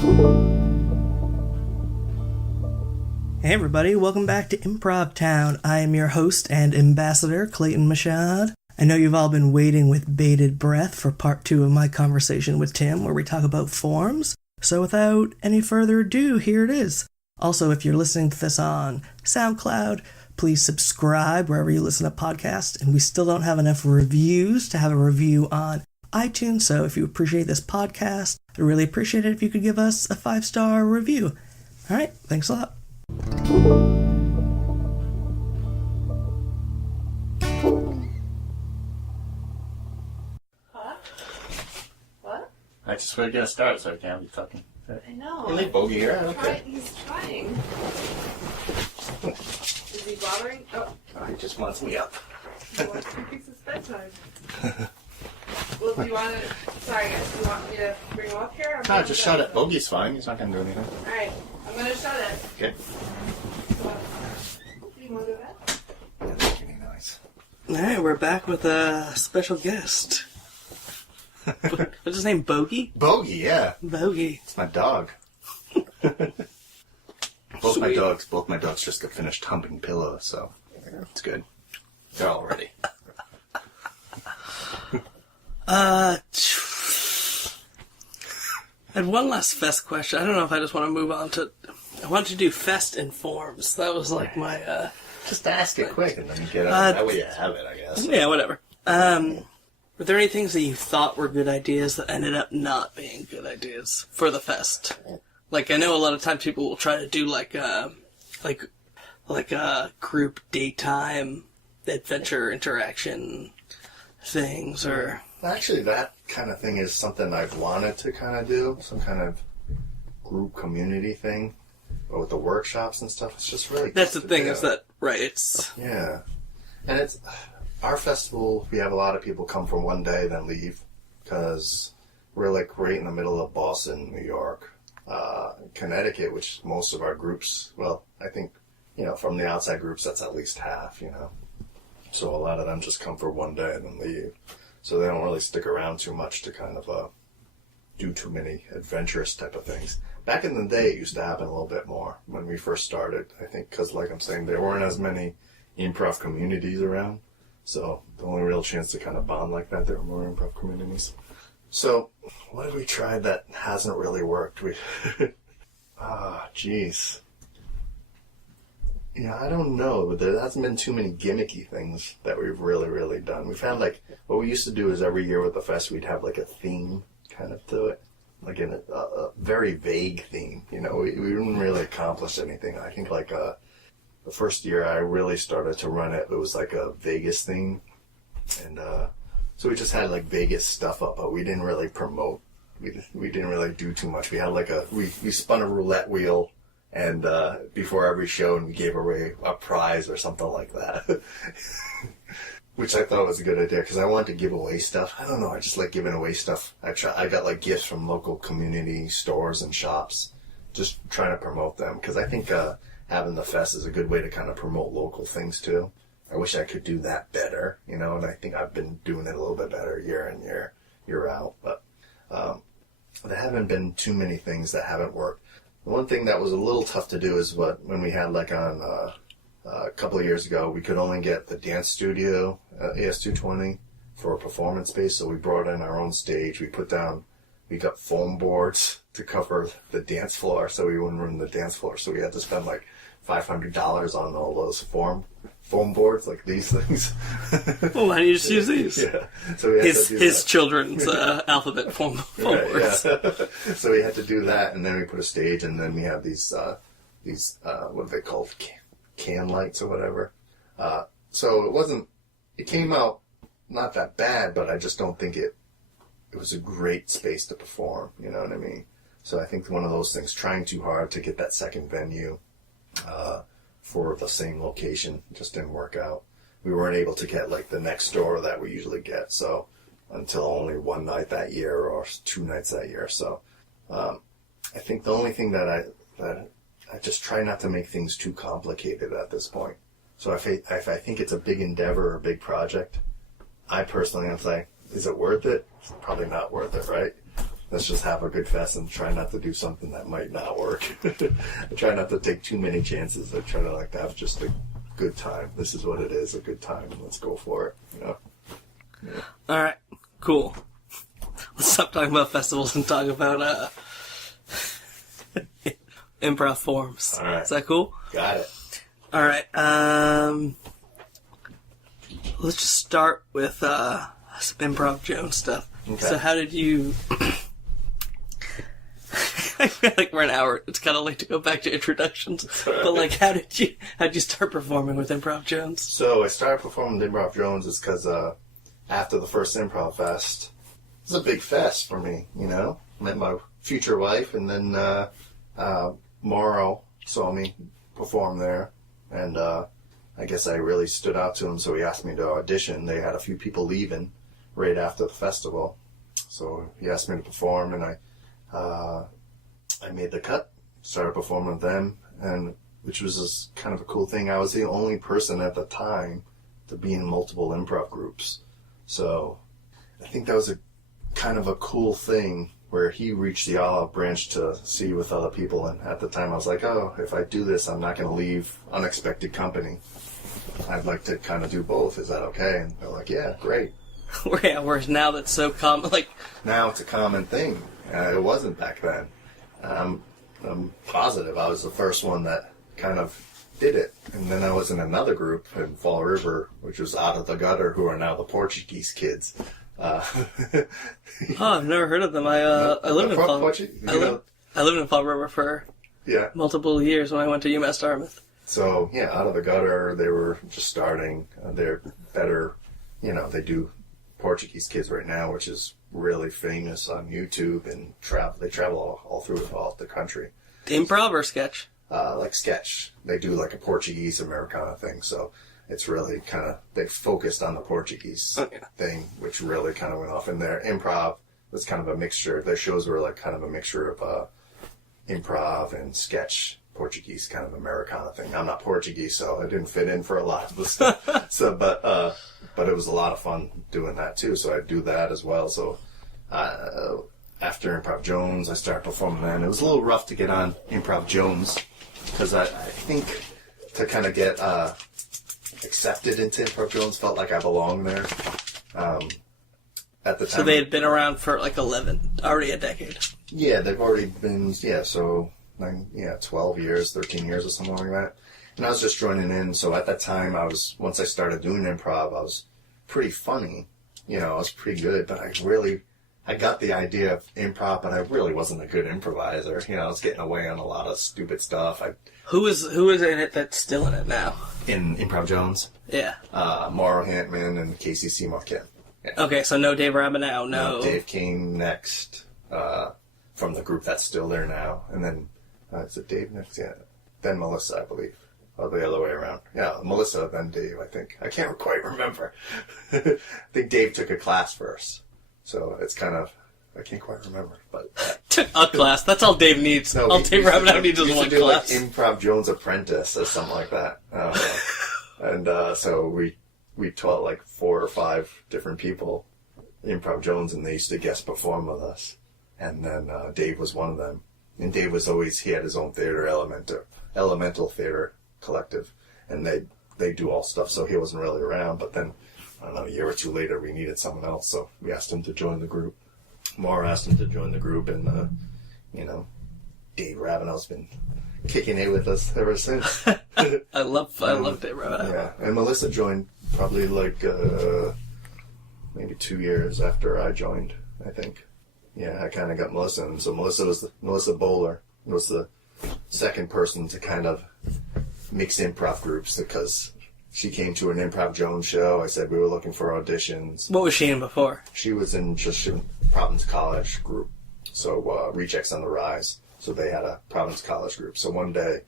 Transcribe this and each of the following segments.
Hey everybody, welcome back to Improv Town. I am your host and ambassador, Clayton Machad. I know you've all been waiting with bated breath for part 2 of my conversation with Tim, where we talk about forms. So without any further ado, here it is. Also, if you're listening to this on SoundCloud, please subscribe wherever you listen to podcasts. And we still don't have enough reviews to have a review on iTunes, so if you appreciate this podcast, I'd really appreciate it if you could give us a 5-star review. All right, thanks a lot. What? I just want to get a start so I can't be fucking. I know. I leave Bogey here. Okay. He's trying. Is he bothering? Oh. He just wants me up. He thinks it's bedtime. Well, do you want to... Sorry, guys. Do you want me to bring him up here? No, just shut it. Bogey's fine. He's not going to do anything. Alright. I'm going to shut it. Okay. Do you want to do that? Yeah, that's really nice. All right, we're back with a special guest. What's his name, Bogey? Bogey, yeah. Bogey. It's my dog. Both my dogs just got finished humping pillows, so it's good. They're all ready. I had one last fest question. I don't know if I just want to move on to... I want to do fest and forms. That was like my... Just ask it quick and then you get it. That way you have it, I guess. Yeah, whatever. Were there any things that you thought were good ideas that ended up not being good ideas for the fest? Like, I know a lot of times people will try to do like a group daytime adventure interaction things, or... Actually, that kind of thing is something I've wanted to kind of do. Some kind of group community thing. But with the workshops and stuff, it's just really... That's the thing, is that, right, it's... Yeah. And it's... Our festival, we have a lot of people come for one day, then leave. Because we're like right in the middle of Boston, New York, Connecticut, which most of our groups... Well, I think, from the outside groups, that's at least half, So a lot of them just come for one day and then leave. So they don't really stick around too much to kind of do too many adventurous type of things. Back in the day, it used to happen a little bit more when we first started, I think, because like I'm saying, there weren't as many improv communities around. So the only real chance to kind of bond like that, there were more improv communities. So what have we tried that hasn't really worked? Jeez. I don't know, but there hasn't been too many gimmicky things that we've really, really done. We've had, what we used to do is every year with the fest, we'd have, a theme kind of to it. Like a very vague theme, we didn't really accomplish anything. I think, the first year I really started to run it, it was like a Vegas theme. And so we just had, Vegas stuff up, but we didn't really promote. We didn't really do too much. We had, we spun a roulette wheel. And before every show, and we gave away a prize or something like that. Which I thought was a good idea, because I wanted to give away stuff. I don't know, I just like giving away stuff. I got gifts from local community stores and shops, just trying to promote them. Because I think having the fest is a good way to kind of promote local things too. I wish I could do that better, and I think I've been doing it a little bit better year in, year out. But there haven't been too many things that haven't worked. One thing that was a little tough to do is when we had on a couple of years ago, we could only get the dance studio, AS220, for a performance space. So we brought in our own stage. We got foam boards to cover the dance floor so we wouldn't ruin the dance floor. So we had to spend $500 on all those foam boards, like these things. Well, why don't you just use these? Yeah. So we had to do his children's alphabet foam boards. Yeah. So we had to do that, and then we put a stage, and then we have these what are they called? Can lights or whatever. So it came out not that bad, but I just don't think it was a great space to perform, you know what I mean? So I think one of those things, trying too hard to get that second venue for the same location just didn't work out. We weren't able to get the next door that we usually get, so until only one night that year or 2 nights that year. So I think the only thing that I just try not to make things too complicated at this point. So if I think it's a big endeavor or a big project, I personally am saying, is it worth it? It's probably not worth it, right? let's just have a good fest and try not to do something that might not work. I try not to take too many chances. I try to like to have just a good time. This is what it is, a good time. Let's go for it, you know? Yeah. All right, cool. Let's stop talking about festivals and talk about Improv Forms. All right. Is that cool? Got it. All right. Let's just start with some Improv Jones stuff. Okay. So how did you... I feel like we're an hour. It's kind of late to go back to introductions. But like, how'd you start performing with Improv Jones? So I started performing with Improv Jones is because after the first Improv Fest, it was a big fest for me, you know? Met my future wife, and then Morrow saw me perform there, and I guess I really stood out to him, so he asked me to audition. They had a few people leaving right after the festival, so he asked me to perform, and I made the cut, started performing with them, and which was just kind of a cool thing. I was the only person at the time to be in multiple improv groups, so I think that was a kind of a cool thing where he reached the olive branch to see with other people, and at the time I was like, oh, if I do this, I'm not going to leave unexpected company. I'd like to kind of do both. Is that okay? And they're like, yeah, great. Yeah, whereas now that's so common. Like, now it's a common thing. It wasn't back then. I'm positive I was the first one that kind of did it. And then I was in another group in Fall River, which was Out of the Gutter, who are now the Portuguese kids. I've never heard of them. I lived in Fall River for multiple years when I went to UMass Dartmouth. So, yeah, Out of the Gutter, they were just starting. They're better, you know, they do Portuguese Kids right now, which is really famous on YouTube, and they travel all through the country. Improv or sketch? Like sketch. They do like a Portuguese Americana thing, so it's really kind of, they focused on the Portuguese thing, which really kind of went off. And their improv was kind of a mixture. Their shows were like kind of a mixture of improv and sketch, Portuguese kind of Americana thing. I'm not Portuguese, so I didn't fit in for a lot of the stuff. So, but it was a lot of fun doing that too. So I do that as well. So after Improv Jones, I started performing then. It was a little rough to get on Improv Jones because I think to kind of get accepted into Improv Jones felt like I belonged there. At the time, so they had been around for like already a decade. Yeah, they've already been, 12 years, 13 years or something like that. And I was just joining in, so at that time, once I started doing improv, I was pretty funny. You know, I was pretty good, but I got the idea of improv, but I really wasn't a good improviser. You know, I was getting away on a lot of stupid stuff. Who is in it that's still in it now? In Improv Jones? Yeah. Mauro Hantman and Casey Seymour Kim. Yeah. Okay, so no Dave Rabinow, no. Dave came next from the group that's still there now. And then, is it Dave next? Yeah. Then Melissa, I believe. Or the other way around. Yeah, Melissa, then Dave, I think. I can't quite remember. I think Dave took a class first. So it's kind of, I can't quite remember. But took a class. That's all Dave needs. No, all Dave Rabinow needs is one class. Like Improv Jones Apprentice or something like that. And so we taught like 4 or 5 different people Improv Jones, and they used to guest perform with us. And then Dave was one of them. And Dave was he had his own theater, Elemental Theater Collective, and they do all stuff, so he wasn't really around. But then, I don't know, a year or two later, we needed someone else, so we asked him to join the group. Maura asked him to join the group, and, Dave Ravenel's been kicking it with us ever since. I love Dave Rabinow. Yeah, and Melissa joined probably like maybe 2 years after I joined, I think. Yeah, I kind of got Melissa, and so Melissa Bowler was the second person to kind of mix improv groups because she came to an Improv Jones show. I said we were looking for auditions. What was she in before? She was in just a Providence College group, so Rejects on the Rise. So they had a Providence College group. So one day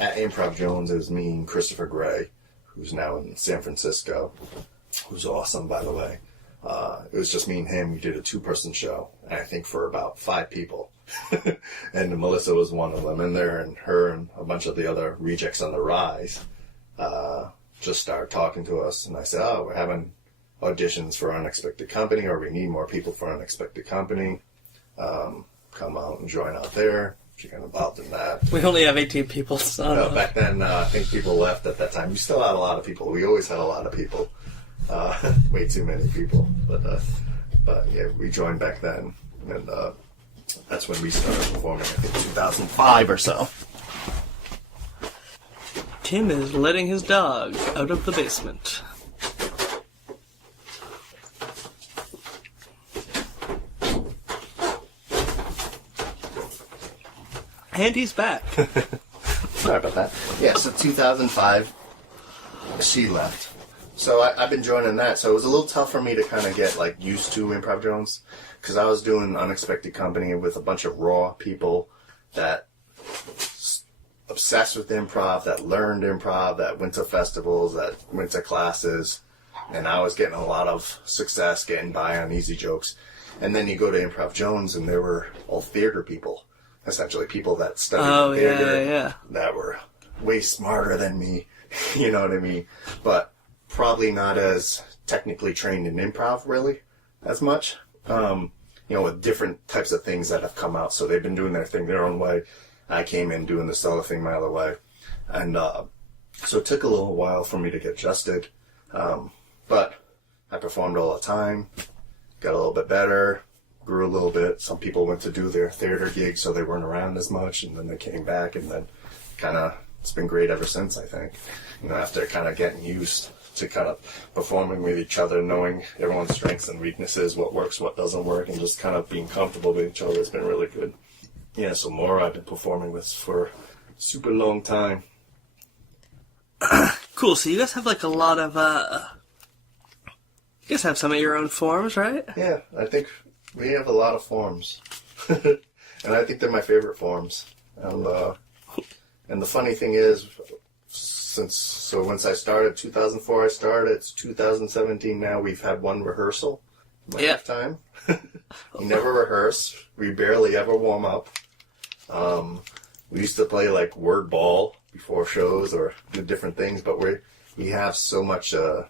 at Improv Jones, it was me and Christopher Gray, who's now in San Francisco, who's awesome, by the way. It was just me and him. We did a 2-person show, I think for about 5 people. And Melissa was one of them in there, and her and a bunch of the other Rejects on the Rise just started talking to us. And I said, we're having auditions for Unexpected Company, or we need more people for Unexpected Company. come out and join out there. She got involved in that. We only have 18 people, so... No, back then, I think people left at that time. We still had a lot of people. We always had a lot of people. Way too many people. But yeah, we joined back then. And that's when we started performing, I think 2005 or so. Tim is letting his dog out of the basement. And he's back. Sorry about that. Yeah, so 2005, she left. So I've been joining that. So it was a little tough for me to kind of get like used to Improv Jones, because I was doing Unexpected Company with a bunch of raw people that obsessed with improv, that learned improv, that went to festivals, that went to classes, and I was getting a lot of success getting by on easy jokes. And then you go to Improv Jones, and there were all theater people, essentially people that studied theater, that were way smarter than me, you know what I mean? But probably not as technically trained in improv, really, as much. With different types of things that have come out. So they've been doing their thing their own way. I came in doing this other thing my other way. And so it took a little while for me to get adjusted. But I performed all the time, got a little bit better, grew a little bit. Some people went to do their theater gigs, so they weren't around as much. And then they came back, and then kind of it's been great ever since, I think. After kind of getting used to kind of performing with each other, knowing everyone's strengths and weaknesses, what works, what doesn't work, and just kind of being comfortable with each other has been really good. Yeah, so Maura I've been performing with for a super long time. Cool, so you guys have like a lot of, you guys have some of your own forms, right? Yeah, I think we have a lot of forms. And I think they're my favorite forms. And the funny thing is, once I started, 2004 I started, it's 2017 now, we've had one rehearsal in my lifetime. We never rehearse. We barely ever warm up. We used to play like word ball before shows or do different things, but we have so much, I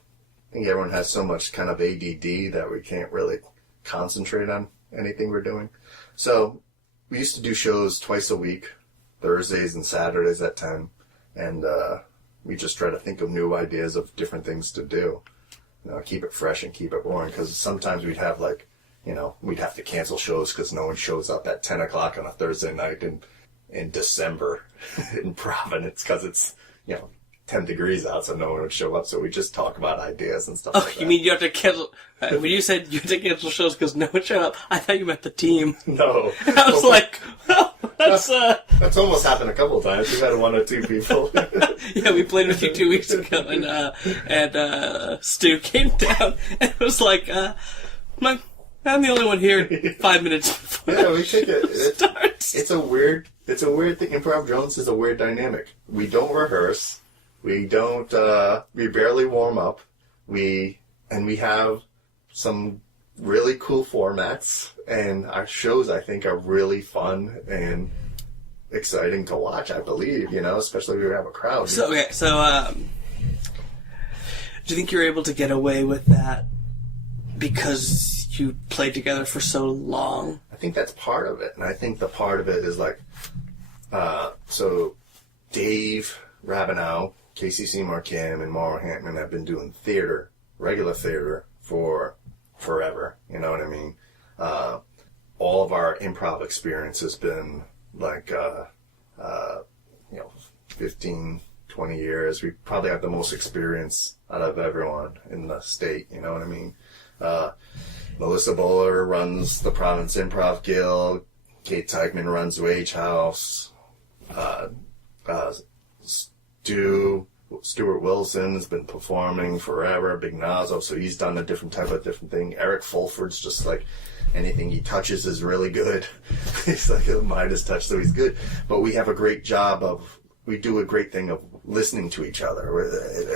think everyone has so much kind of ADD that we can't really concentrate on anything we're doing. So we used to do shows twice a week, Thursdays and Saturdays at 10, and we just try to think of new ideas of different things to do. Keep it fresh and keep it boring, because sometimes we'd have we'd have to cancel shows because no one shows up at 10 o'clock on a Thursday night in December in Providence, because it's 10 degrees out, so no one would show up. So we just talk about ideas and stuff like that. You mean you have to cancel... When you said you have to cancel shows because no one showed up, I thought you meant the team. No. I was like, well, That's almost happened a couple of times. We've had one or two people. Yeah, we played with you 2 weeks ago, and Stu came down, and it was like, I'm the only one here 5 minutes before we take it starts. It's a weird thing. Improv Jones is a weird dynamic. We don't rehearse. We don't, we barely warm up. We have some really cool formats, and our shows, I think, are really fun and exciting to watch, I believe, especially if we have a crowd. So, do you think you're able to get away with that because you played together for so long? I think that's part of it, and I think the part of it is like, so Dave Rabinow, Casey Seymour Kim, and Maura Hampton have been doing theater, regular theater, for forever, you know what I mean? All of our improv experience has been like, 15, 20 years. We probably have the most experience out of everyone in the state, you know what I mean? Melissa Bowler runs the Providence Improv Guild. Kate Teichman runs Wage House. Stuart Wilson has been performing forever. Big Nazo, so he's done a different thing. Eric Fulford's just like anything he touches is really good. He's like a Midas touch, so he's good. But we have a great job we do a great thing of listening to each other.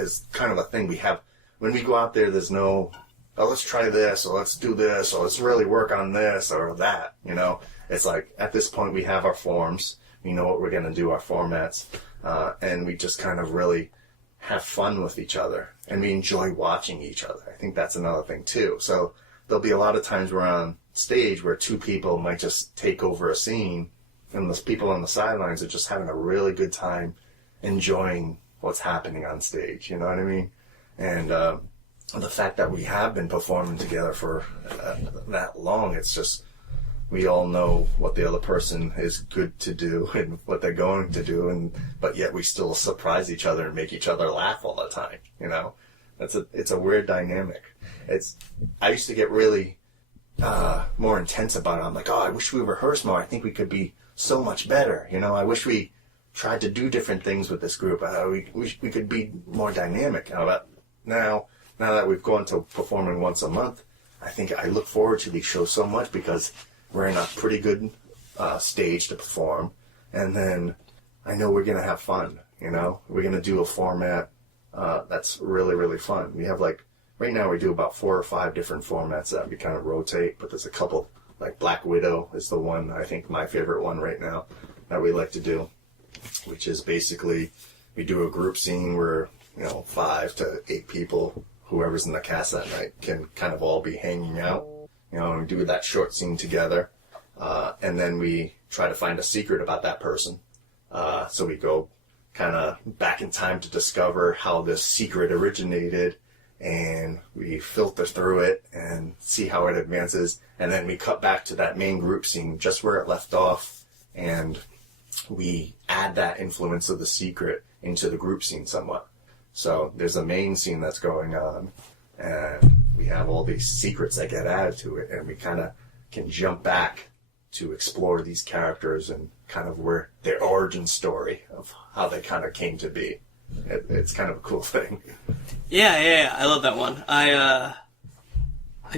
It's kind of a thing we have when we go out there. There's no, let's try this, or let's do this, or let's really work on this or that. It's like at this point we have our forms. We know what we're going to do, our formats, and we just kind of really have fun with each other, and we enjoy watching each other. I think that's another thing too. So there'll be a lot of times we're on stage where two people might just take over a scene, and the people on the sidelines are just having a really good time enjoying what's happening on stage, you know what I mean? And the fact that we have been performing together for that long, it's just, we all know what the other person is good to do and what they're going to do, but yet we still surprise each other and make each other laugh all the time, you know? It's a weird dynamic. I used to get really more intense about it. I'm like, oh, I wish we rehearsed more. I think we could be so much better, you know? I wish we tried to do different things with this group. We could be more dynamic. But now that we've gone to performing once a month, I think I look forward to these shows so much because we're in a pretty good stage to perform, and then I know we're going to have fun, you know? We're going to do a format that's really, really fun. We have right now we do about 4 or 5 different formats that we kind of rotate, but there's a couple, like Black Widow is the one, I think my favorite one right now, that we like to do, which is basically we do a group scene where, 5 to 8 people, whoever's in the cast that night, can kind of all be hanging out, and we do that short scene together, and then we try to find a secret about that person. So we go kind of back in time to discover how this secret originated, and we filter through it and see how it advances, and then we cut back to that main group scene just where it left off, and we add that influence of the secret into the group scene somewhat. So there's a main scene that's going on, and we have all these secrets that get added to it, and we kind of can jump back to explore these characters and kind of where their origin story of how they kind of came to be. It's kind of a cool thing. Yeah. I love that one. I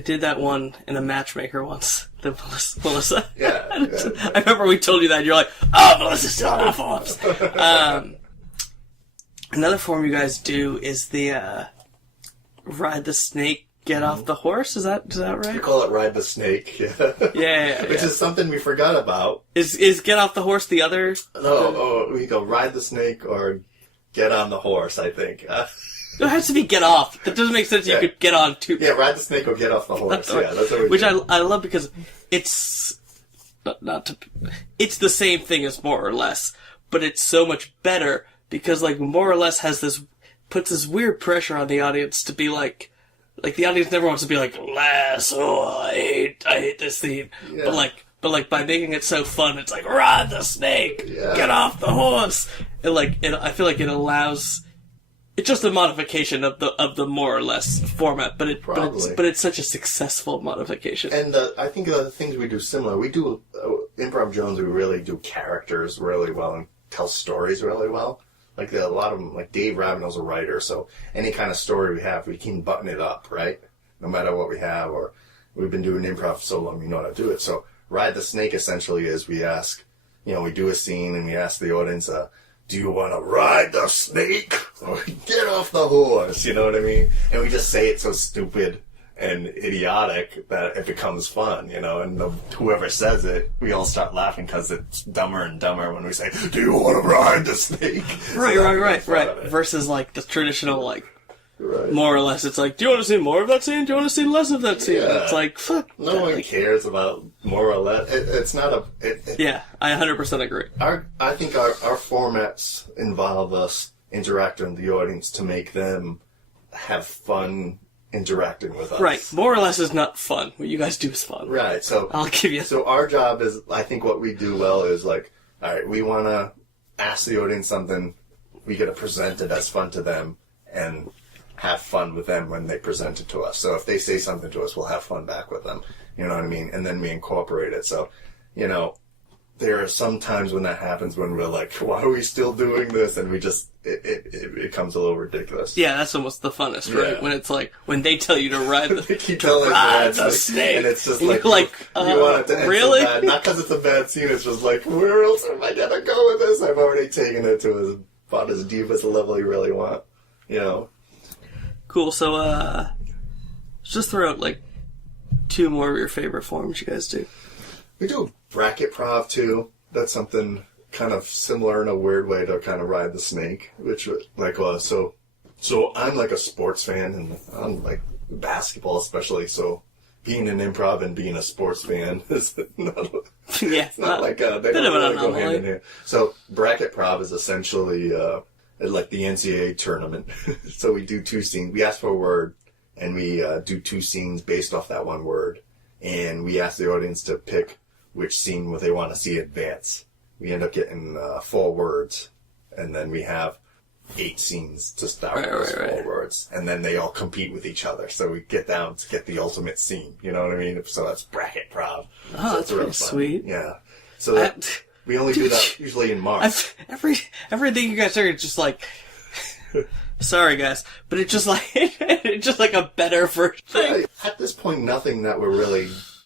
did that one in a matchmaker once. The Melissa. Yeah. I remember we told you that. And you're like, oh, Melissa's still on forms. Another form you guys do is the ride the snake, get off the horse. Is that right? We call it ride the snake. Yeah. Which is something we forgot about. Is get off the horse the other? No, we go ride the snake or get on the horse, I think. It has to be get off. That doesn't make sense. You could get on too. Yeah, ride the snake or get off the horse. That's what we Which do. I love because it's it's the same thing as more or less, but it's so much better because more or less puts this weird pressure on the audience to be like the audience never wants to be like, less, I hate this theme. Yeah. But by making it so fun, it's like, ride the snake, get off the horse. And I feel like it allows, it's just a modification of the more or less format, but it's such a successful modification. And I think the things we do similar, we do, Improv Jones, we really do characters really well and tell stories really well. A lot of them, Dave Ravenel's a writer, so any kind of story we have, we can button it up, right? No matter what we have, or we've been doing improv for so long, we know how to do it. So ride the snake essentially is we ask, we do a scene and we ask the audience, do you want to ride the snake or get off the horse? You know what I mean? And we just say it so stupid and idiotic that it becomes fun, and whoever says it, we all start laughing because it's dumber and dumber when we say, do you want to ride the snake? Right. Versus the traditional, more or less, it's like, do you want to see more of that scene? Do you want to see less of that scene? Yeah. It's like, fuck. No one cares about more or less. It's not yeah, I 100% agree. I think our formats involve us interacting with the audience to make them have fun interacting with us. Right. More or less is not fun. What you guys do is fun. Right. So I'll give you. So our job is, I think what we do well is all right, we want to ask the audience something. We got to present it as fun to them and have fun with them when they present it to us. So if they say something to us, we'll have fun back with them. You know what I mean? And then we incorporate it. So, there are some times when that happens when we're like, why are we still doing this? And we just, it becomes a little ridiculous. Yeah, that's almost the funnest, right? Yeah. When it's when they tell you to ride the, they keep telling the snake. And it's just and you want it to end really? so bad. Not because it's a bad scene, it's just where else am I going to go with this? I've already taken it to about as deep as the level you really want, Cool, so, let's just throw out, 2 more of your favorite forms you guys do. We do bracket prov too. That's something kind of similar in a weird way to kind of ride the snake, which so I'm a sports fan and I'm basketball especially. So being an improv and being a sports fan is not, Yeah, it's not like they don't bit of an really go anomaly. hand in hand. So bracket prov is essentially like the NCAA tournament. So we do 2 scenes. We ask for a word, and we do 2 scenes based off that one word. And we ask the audience to pick which scene they want to see advance. We end up getting 4 words, and then we have 8 scenes to start with those 4 words. And then they all compete with each other. So we get down to get the ultimate scene. You know what I mean? So that's bracket prov. Oh, so that's pretty sweet. Yeah. So we only do that usually in March. Everything you guys are just like... Sorry, guys, but it's just like a better version. Right. At this point, nothing that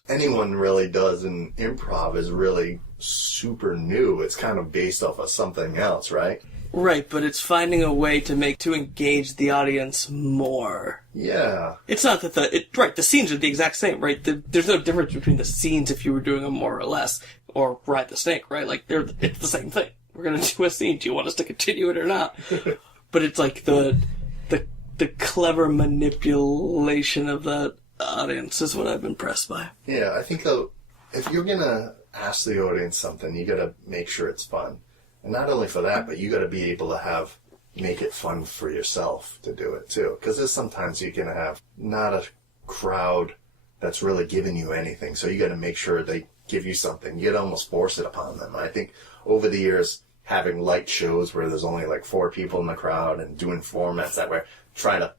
anyone really does in improv is really super new. It's kind of based off of something else, right? Right, but it's finding a way to engage the audience more. Yeah. It's not that the scenes are the exact same, right? There's no difference between the scenes if you were doing them more or less, or Ride the Snake, right? Like, it's the same thing. We're gonna do a scene. Do you want us to continue it or not? But it's like the clever manipulation of the audience is what I'm impressed by. Yeah, I think if you're gonna ask the audience something, you gotta make sure it's fun. And not only for that, but you gotta be able to make it fun for yourself to do it too. Because there's sometimes you're gonna have not a crowd that's really giving you anything. So you gotta make sure they give you something. You gotta almost force it upon them. I think over the years, having light shows where there's only like 4 people in the crowd and doing formats that way,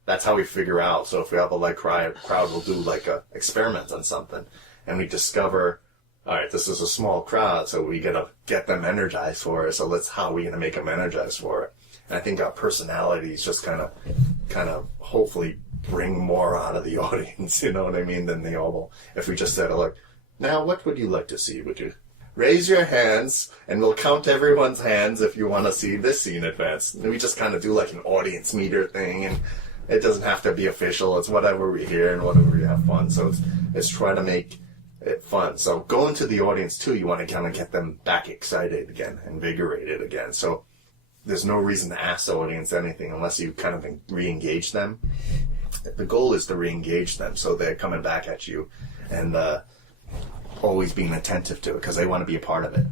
that's how we figure out. So if we have a light crowd, we'll do like a experiment on something. And we discover, all right, this is a small crowd, so we gotta get them energized for it. So how are we gonna make them energized for it? And I think our personalities just kind of hopefully bring more out of the audience, you know what I mean, than they all will. If we just said, look, now what would you like to see? Would you raise your hands, and we'll count everyone's hands if you want to see this scene advance. And we just kind of do like an audience meter thing, and it doesn't have to be official. It's whatever we hear and whatever we have fun. So it's trying to make it fun. So going to the audience too, you want to kind of get them back excited again, invigorated again. So there's no reason to ask the audience anything unless you kind of re-engage them. The goal is to re-engage them so they're coming back at you and always being attentive to it because they want to be a part of it.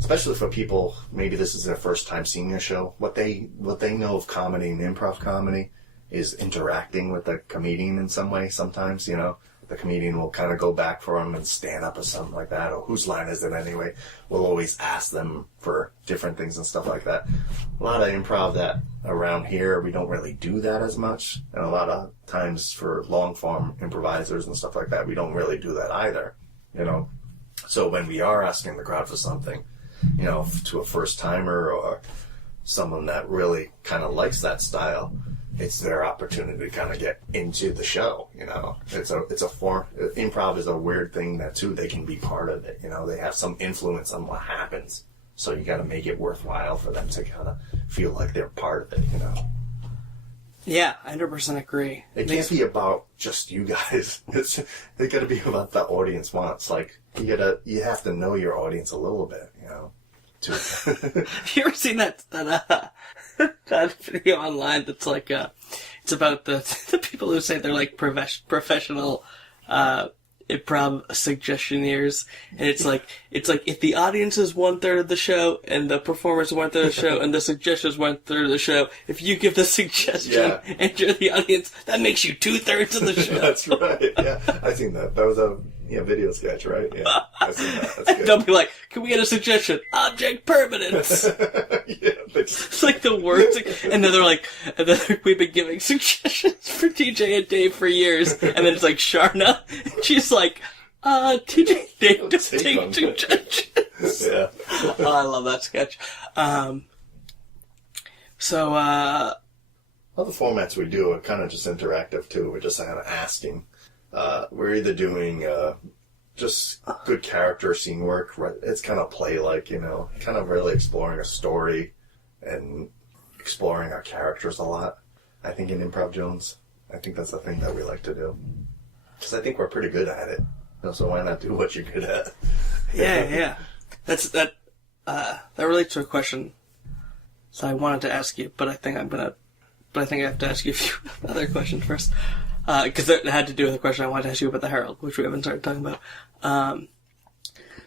Especially for people, maybe this is their first time seeing a show. What they know of comedy and improv comedy is interacting with the comedian in some way sometimes, you know. The comedian will kind of go back for them and stand up or something like that, or whose line is it anyway? We'll always ask them for different things and stuff like that. A lot of improv that around here, we don't really do that as much. And a lot of times for long-form improvisers and stuff like that, we don't really do that either, you know. So when we are asking the crowd for something, you know, to a first-timer or someone that really kind of likes that style, it's their opportunity to kind of get into the show, you know. It's a form. Improv is a weird thing that too. They can be part of it, you know. They have some influence on what happens, so you got to make it worthwhile for them to kind of feel like they're part of it, you know. Yeah, 100% agree. It can't be about just you guys. They got to be about the audience wants. Like you have to know your audience a little bit, you know. Have you ever seen that video online that's like it's about the people who say they're like professional improv suggestioneers, and it's like if the audience is 1/3 of the show and the performers are 1/3 of the show and the suggestions 1/3 of the show, if you give the suggestion and you're the audience, that makes you 2/3 of the show. That's right. Yeah, I've seen that. That was a video sketch, right? Yeah, I've seen that. That's good. They'll be like, "Can we get a suggestion? Object permanence." It's like the worst. And then they're like, "We've been giving suggestions for TJ and Dave for years," and then it's like Sharna, and she's like, "TJ and Dave don't take suggestions." Yeah. Oh, I love that sketch. Other formats we do are kind of just interactive too. We're just kind of asking. We're either doing just good character scene work. Right? It's kind of play-like, you know, kind of really exploring a story and exploring our characters a lot. I think in Improv Jones, I think that's the thing that we like to do. Because I think we're pretty good at it. You know, so why not do what you're good at? Yeah. That relates to a question. So I wanted to ask you, but I think I have to ask you a few other questions first. because it had to do with the question I wanted to ask you about the Herald, which we haven't started talking about.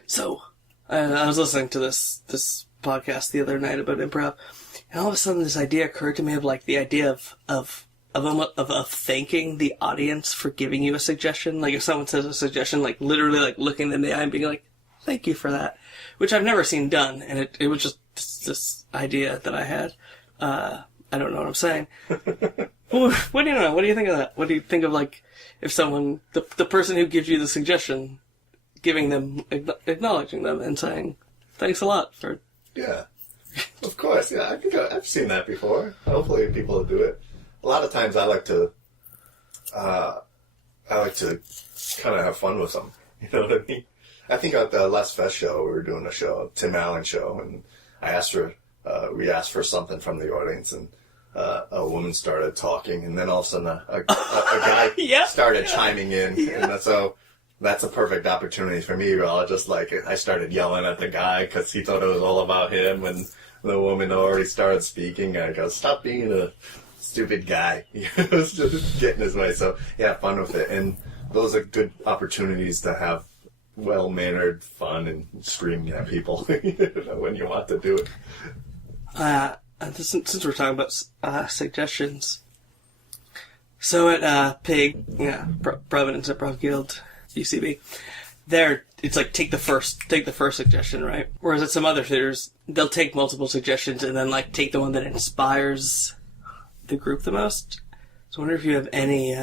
So I was listening to this podcast the other night about improv, and all of a sudden this idea occurred to me of like the idea of thanking the audience for giving you a suggestion. Like if someone says a suggestion, like literally like looking them in the eye and being like, "Thank you for that," which I've never seen done, and it was just this idea that I had. I don't know what I'm saying. What do you know? What do you think of that? What do you think of like if someone, the person who gives you the suggestion, giving them, acknowledging them and saying, "Thanks a lot for." Yeah, of course. Yeah, I think I've seen that before. Hopefully, people do it. A lot of times, I like to kind of have fun with them. You know what I mean? I think at the last Fest show, we were doing a show, Tim Allen show, and we asked for something from the audience, and a woman started talking, and then all of a sudden a guy started chiming in, and so that's a perfect opportunity for me. I started yelling at the guy because he thought it was all about him, and the woman already started speaking. I go, "Stop being a stupid guy." He was just getting his way. So yeah, fun with it, and those are good opportunities to have well-mannered fun and screaming at people when you want to do it. Since we're talking about suggestions, so at PIG, Providence Improv Guild, UCB, it's like take the first suggestion, right? Whereas at some other theaters, they'll take multiple suggestions and then like take the one that inspires the group the most. So I wonder if you have any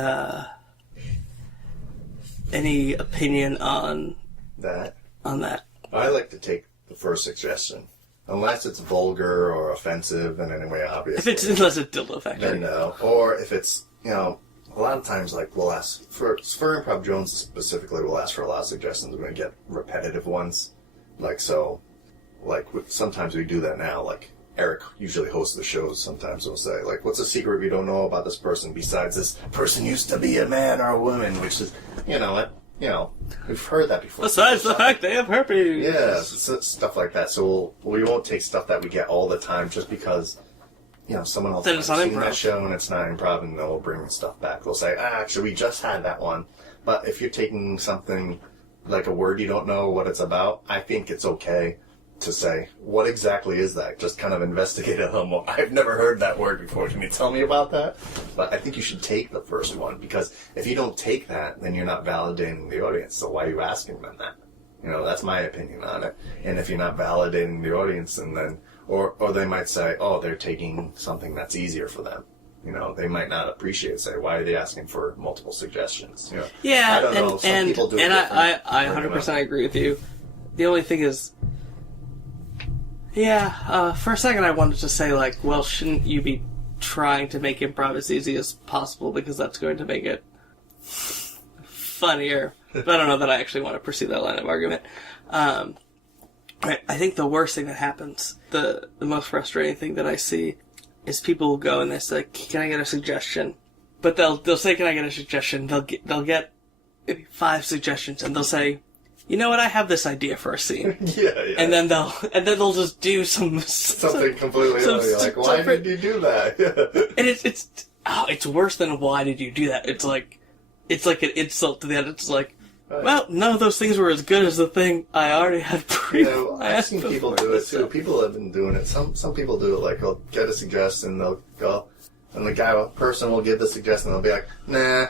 opinion on that. I like to take the first suggestion. Unless it's vulgar or offensive in any way, obviously. Unless it's dildo factory. Then no. Or if it's, a lot of times, like, we'll ask, for Improv Jones specifically, we'll ask for a lot of suggestions. We're going to get repetitive ones. Like, so, like, sometimes we do that now. Like, Eric usually hosts the shows. Sometimes we'll say, like, what's a secret we don't know about this person besides this person used to be a man or a woman, which is, we've heard that before. Besides the fact they have herpes. Yeah, stuff like that. So we won't take stuff that we get all the time just because, someone else has seen that show and it's not improv, and they'll bring stuff back. They'll say, actually, we just had that one. But if you're taking something like a word you don't know what it's about, I think it's okay to say, what exactly is that? Just kind of investigate a little more. I've never heard that word before. Can you tell me about that? But I think you should take the first one, because if you don't take that, then you're not validating the audience. So why are you asking them that? That's my opinion on it. And if you're not validating the audience, and then, or they might say, oh, they're taking something that's easier for them. They might not appreciate it. Say, why are they asking for multiple suggestions? Yeah, I don't know. Some people do it. And I 100% agree with you. The only thing is, for a second I wanted to say, like, well, shouldn't you be trying to make improv as easy as possible, because that's going to make it funnier. But I don't know that I actually want to pursue that line of argument. I think the worst thing that happens, the most frustrating thing that I see, is people will go and they say, "Can I get a suggestion?" But they'll say, "Can I get a suggestion?" They'll get maybe 5 suggestions, and they'll say, "You know what? I have this idea for a scene." Yeah. And then they'll just do something completely other. You're like, why did you do that? And it's worse than why did you do that? It's like an insult to the end. It's like, well, none of those things were as good as the thing I already had I've seen people do it too. People have been doing it. Some people do it, like, they'll get a suggestion, they'll go, and the person will give the suggestion, they'll be like, nah,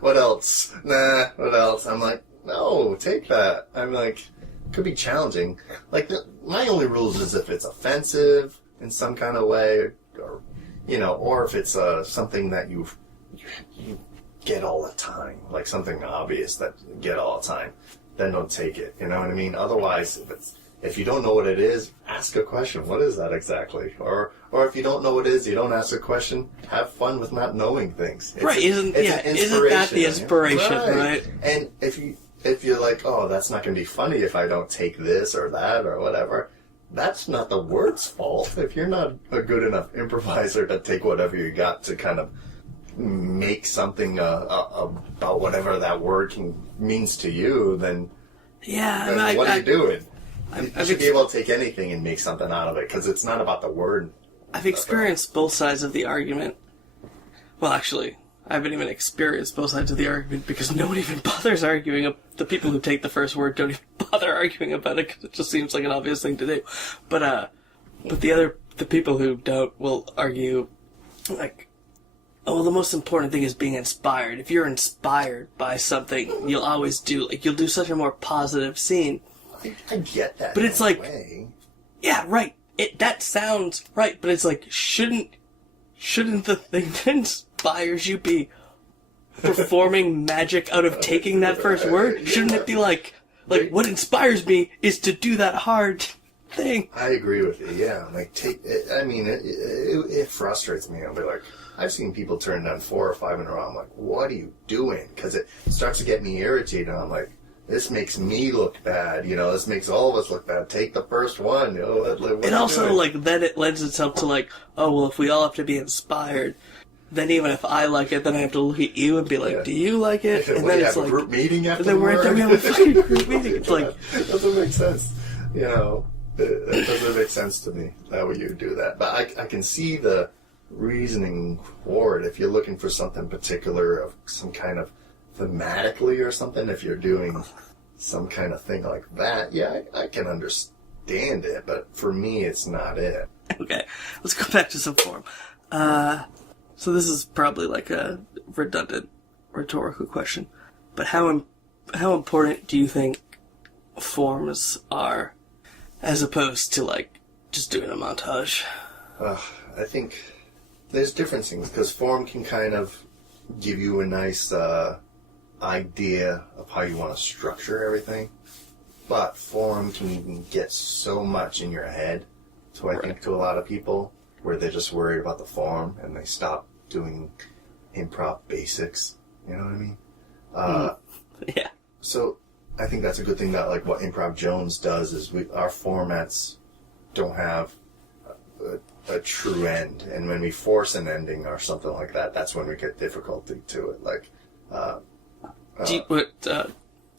what else? Nah, what else? I'm like, no, take that. I'm like, it could be challenging. Like, my only rules is if it's offensive in some kind of way, or if it's something that you get all the time, like something obvious that you get all the time, then don't take it. You know what I mean? Otherwise, if you don't know what it is, ask a question. What is that exactly? Or if you don't know what it is, you don't ask a question. Have fun with not knowing things. Isn't that the inspiration, right? And if you're like, oh, that's not going to be funny if I don't take this or that or whatever, that's not the word's fault. If you're not a good enough improviser to take whatever you got to kind of make something about whatever that word means to you, then what are you doing? You should be able to take anything and make something out of it, because it's not about the word. I've experienced both sides of the argument. Well, actually, I haven't even experienced both sides of the argument because no one even bothers arguing. The people who take the first word don't even bother arguing about it because it just seems like an obvious thing to do. But the people who don't will argue, like, oh, well, the most important thing is being inspired. If you're inspired by something, you'll always do, like, you'll do such a more positive scene. I get that. But it's like, way. Yeah, right. That sounds right, but it's like, shouldn't the thing that inspires you be performing magic out of taking that first word? Shouldn't it be like what inspires me is to do that hard thing? I agree with you. Yeah, like it frustrates me. I'll be like, I've seen people turn down 4 or 5 in a row. I'm like, what are you doing? Because it starts to get me irritated. I'm like, this makes me look bad. This makes all of us look bad. Take the first one. It also then it lends itself to like, oh well, if we all have to be inspired, then even if I like it, then I have to look at you and be like, do you like it? And then it's like, group meeting after then we have a fucking group meeting. It's like, it doesn't make sense. It doesn't make sense to me that way you do that. But I can see the reasoning for it if you're looking for something particular of some kind of thematically or something. If you're doing some kind of thing like that, yeah, I can understand it. But for me, it's not it. Okay, let's go back to some form. So this is probably like a redundant rhetorical question, but how important do you think forms are as opposed to like just doing a montage? I think there's different things because form can kind of give you a nice idea of how you want to structure everything, but form can get so much in your head. So I think to a lot of people where they're just worried about the form and they stop doing improv basics. You know what I mean? Yeah. So I think that's a good thing that like what Improv Jones does is our formats don't have a true end, and when we force an ending or something like that, that's when we get difficulty to it. Like,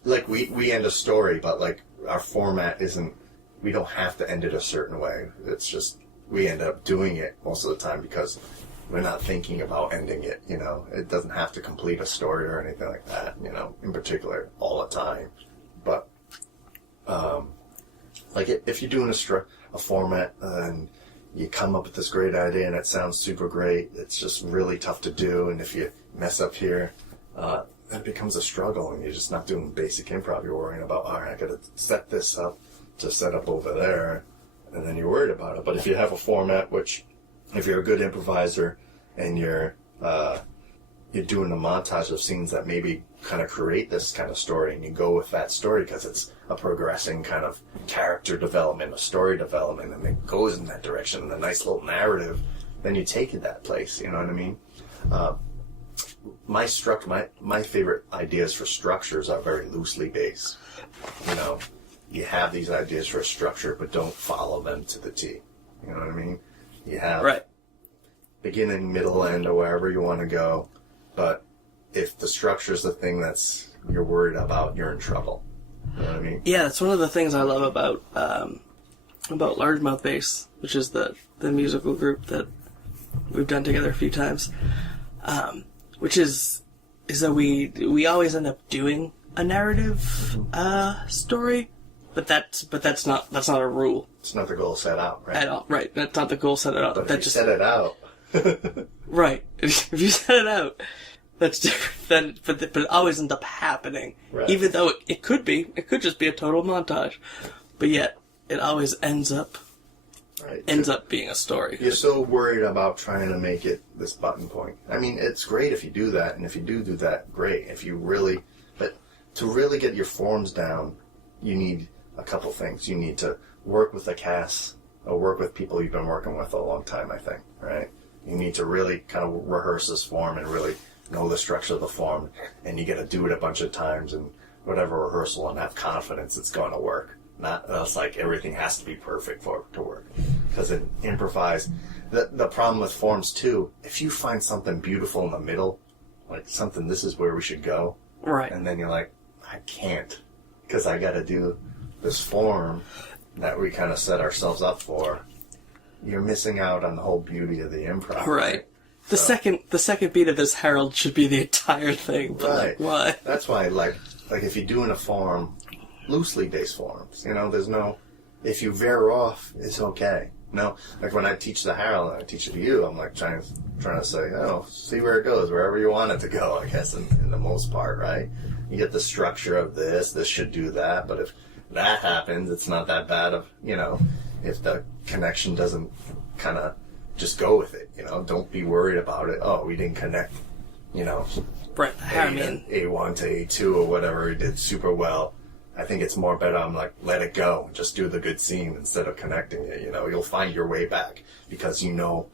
like we end a story, but like our format isn't. We don't have to end it a certain way. It's just we end up doing it most of the time because we're not thinking about ending it. It doesn't have to complete a story or anything like that. In particular, all the time. But like if you're doing a format and you come up with this great idea and it sounds super great, it's just really tough to do. And if you mess up here, it becomes a struggle, and you're just not doing basic improv. You're worrying about, all right, I got to set this up to set up over there, and then you're worried about it. But if you have a format, which if you're a good improviser and you're doing a montage of scenes that maybe kind of create this kind of story, and you go with that story because it's a progressing kind of character development, a story development, and it goes in that direction, and a nice little narrative, then you take it that place. You know what I mean? My favorite ideas for structures are very loosely based. You have these ideas for a structure, but don't follow them to the T. You know what I mean? You have beginning, middle, end, or wherever you want to go. But if the structure is the thing that's you're worried about, you're in trouble. You know what I mean? Yeah, that's one of the things I love about Largemouth Bass, which is the musical group that we've done together a few times. Which is that we always end up doing a narrative story. But that's not a rule. It's not the goal set out, right? At all, right? That's not the goal set out. But if you set it out, right? If you set it out, that's different. But it always ends up happening, right. Even though it could just be a total montage, but yet it always ends up being a story. You're so worried about trying to make it this button point. I mean, it's great if you do that, and if you do that, great. But to really get your forms down, you need a couple things. You need to work with the cast, or work with people you've been working with a long time, I think, right? You need to really kind of rehearse this form and really know the structure of the form, and you got to do it a bunch of times and whatever rehearsal and have confidence it's going to work. Not else like everything has to be perfect for it to work. Because in improvise, the problem with forms too, if you find something beautiful in the middle, like something, this is where we should go, right? And then you're like, I can't, because I got to do this form that we kind of set ourselves up for. You're missing out on the whole beauty of the improv. Right. The second beat of this Harold should be the entire thing, but Right. Why? That's why, like if you're doing a form, loosely based forms, there's no, if you veer off, it's okay. No, like when I teach the Harold and I teach it to you, I'm like trying to say, see where it goes, wherever you want it to go, I guess, in the most part, right? You get the structure of this should do that, but if that happens, it's not that bad of, if the connection doesn't kind of just go with it, don't be worried about it. Oh, we didn't connect, Right, A1 to A2 or whatever, he did super well. I think it's more better, I'm like, let it go. Just do the good scene instead of connecting it, You'll find your way back because you know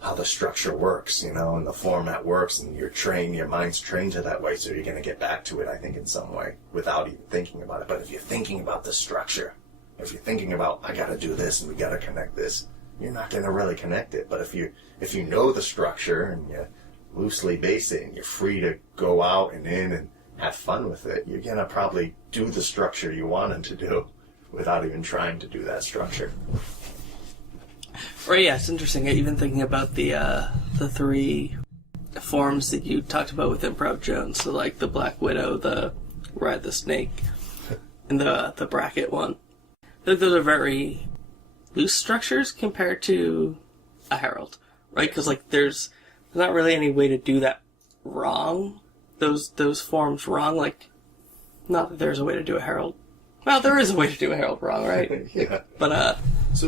how the structure works, and the format works, and your mind's trained to that way, so you're going to get back to it, I think, in some way, without even thinking about it. But if you're thinking about the structure, if you're thinking about, I got to do this and we got to connect this, you're not going to really connect it. But if you know the structure and you loosely base it and you're free to go out and in and have fun with it, you're going to probably do the structure you wanted to do without even trying to do that structure. Right, yeah, it's interesting. Even thinking about the 3 forms that you talked about with Improv Jones, so like the Black Widow, the Ride the Snake, and the bracket one. I think those are very loose structures compared to a Herald, right? Because like there's not really any way to do that wrong. Those forms wrong, like, not that there's a way to do a Herald. Well, there is a way to do a Herald wrong, right? Yeah. But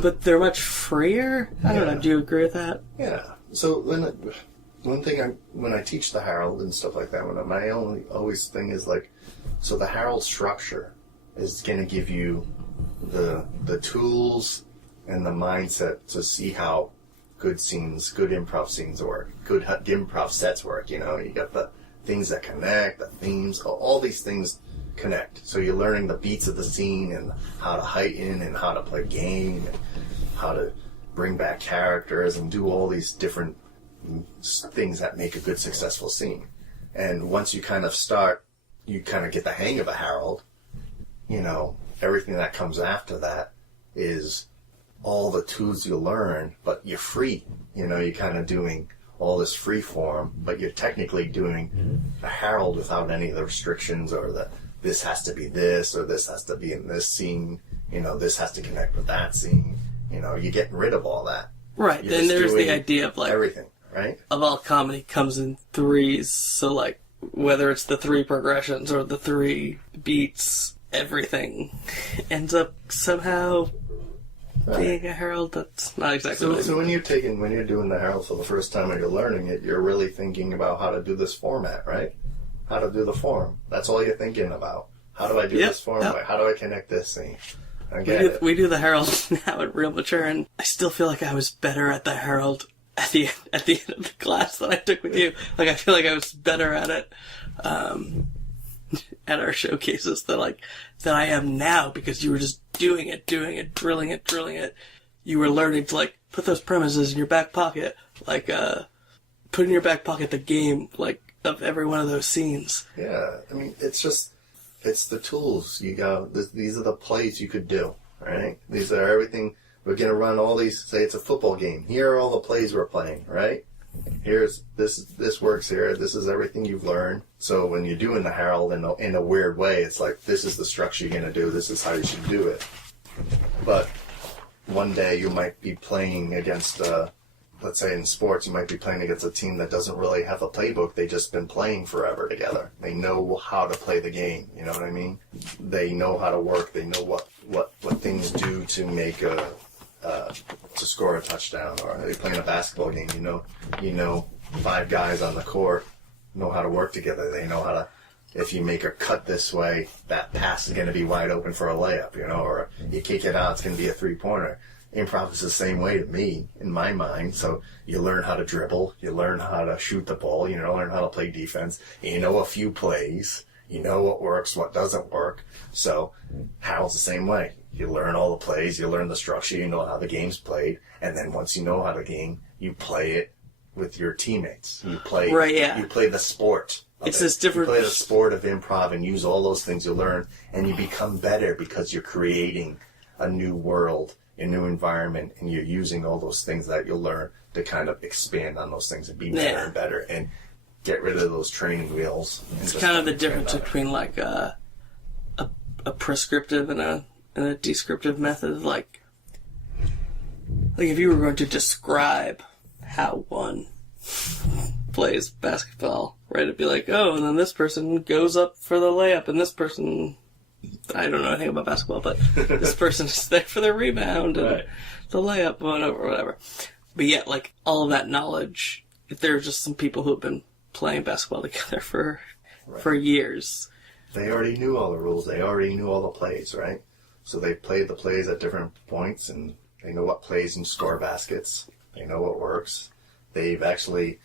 but they're much freer. I don't know. Do you agree with that? Yeah. So one thing when I teach the Herald and stuff like that, my always thing is like, so the Herald structure is going to give you the tools and the mindset to see how good improv scenes work, good improv sets work. You got the things that connect, the themes, all these things connect. So you're learning the beats of the scene and how to heighten and how to play game and how to bring back characters and do all these different things that make a good, successful scene. And once you kind of get the hang of a Herald, everything that comes after that is all the tools you learn, but you're free. You're kind of doing all this free form, but you're technically doing a Herald without any of the restrictions or this has to be this or this has to be in this scene, this has to connect with that scene. You're getting rid of all that. Right, then there's the idea of like everything, right? Of all comedy comes in 3s, so like whether it's the 3 progressions or the 3 beats, everything ends up somehow being a Herald. That's not exactly what I mean. So when you're doing the Herald for the first time and you're learning it, you're really thinking about how to do this format, right? How to do the form. That's all you're thinking about. How do I do this form? Yep. How do I connect this scene? We do the Herald now at Real Mature, and I still feel like I was better at the Herald at the end of the class that I took with you. Like I feel like I was better at it at our showcases than I am now, because you were just doing it, drilling it. You were learning to like put those premises in your back pocket, like put in your back pocket the game like of every one of those scenes. Yeah, I mean it's the tools you got. These are the plays you could do, right? These are everything. We're going to run all these, say it's a football game. Here are all the plays we're playing, right? Here's this works here. This is everything you've learned. So when you're doing the Herald in a weird way, it's like, this is the structure you're going to do. This is how you should do it. But one day you might be playing against, let's say in sports, you might be playing against a team that doesn't really have a playbook. They've just been playing forever together. They know how to play the game. You know what I mean? They know how to work. They know what things do to make to score a touchdown. Or they're playing a basketball game. You know, 5 guys on the court know how to work together. They know how to, if you make a cut this way, that pass is going to be wide open for a layup, or you kick it out, it's going to be a 3-pointer. Improv is the same way to me, in my mind. So you learn how to dribble, you learn how to shoot the ball, you learn how to play defense, you know a few plays, you know what works, what doesn't work. So Harold's the same way. You learn all the plays, you learn the structure, you know how the game's played, and then once you know how the game, you play it with your teammates. You play, You play the sport. It's this different. You play the sport of improv and use all those things you learn, and you become better because you're creating a new world a new environment, and you're using all those things that you'll learn to kind of expand on those things and be better and better and get rid of those training wheels. It's kind of the difference between like a prescriptive and a descriptive method. Like if you were going to describe how one plays basketball, right? It'd be like, oh, and then this person goes up for the layup, and this person, I don't know anything about basketball, but this person is there for the rebound and the layup, whatever. But yet, like, all of that knowledge, there are just some people who have been playing basketball together for years. They already knew all the rules. They already knew all the plays, right? So they played the plays at different points, and they know what plays and score baskets. They know what works. They've actually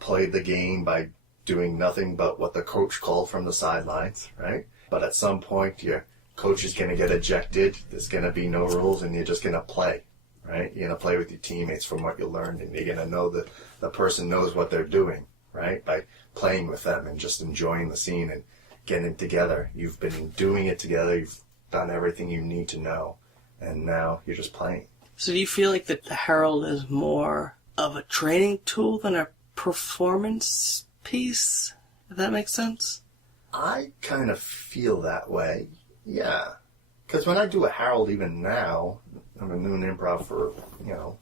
played the game by doing nothing but what the coach called from the sidelines, right? But at some point, your coach is going to get ejected. There's going to be no rules, and you're just going to play, right? You're going to play with your teammates from what you learned, and you're going to know that the person knows what they're doing, right? By playing with them and just enjoying the scene and getting together. You've been doing it together. You've done everything you need to know, and now you're just playing. So do you feel like that the Herald is more of a training tool than a performance piece, if that makes sense? I kind of feel that way, yeah. Because when I do a Herald even now, I've been doing improv for,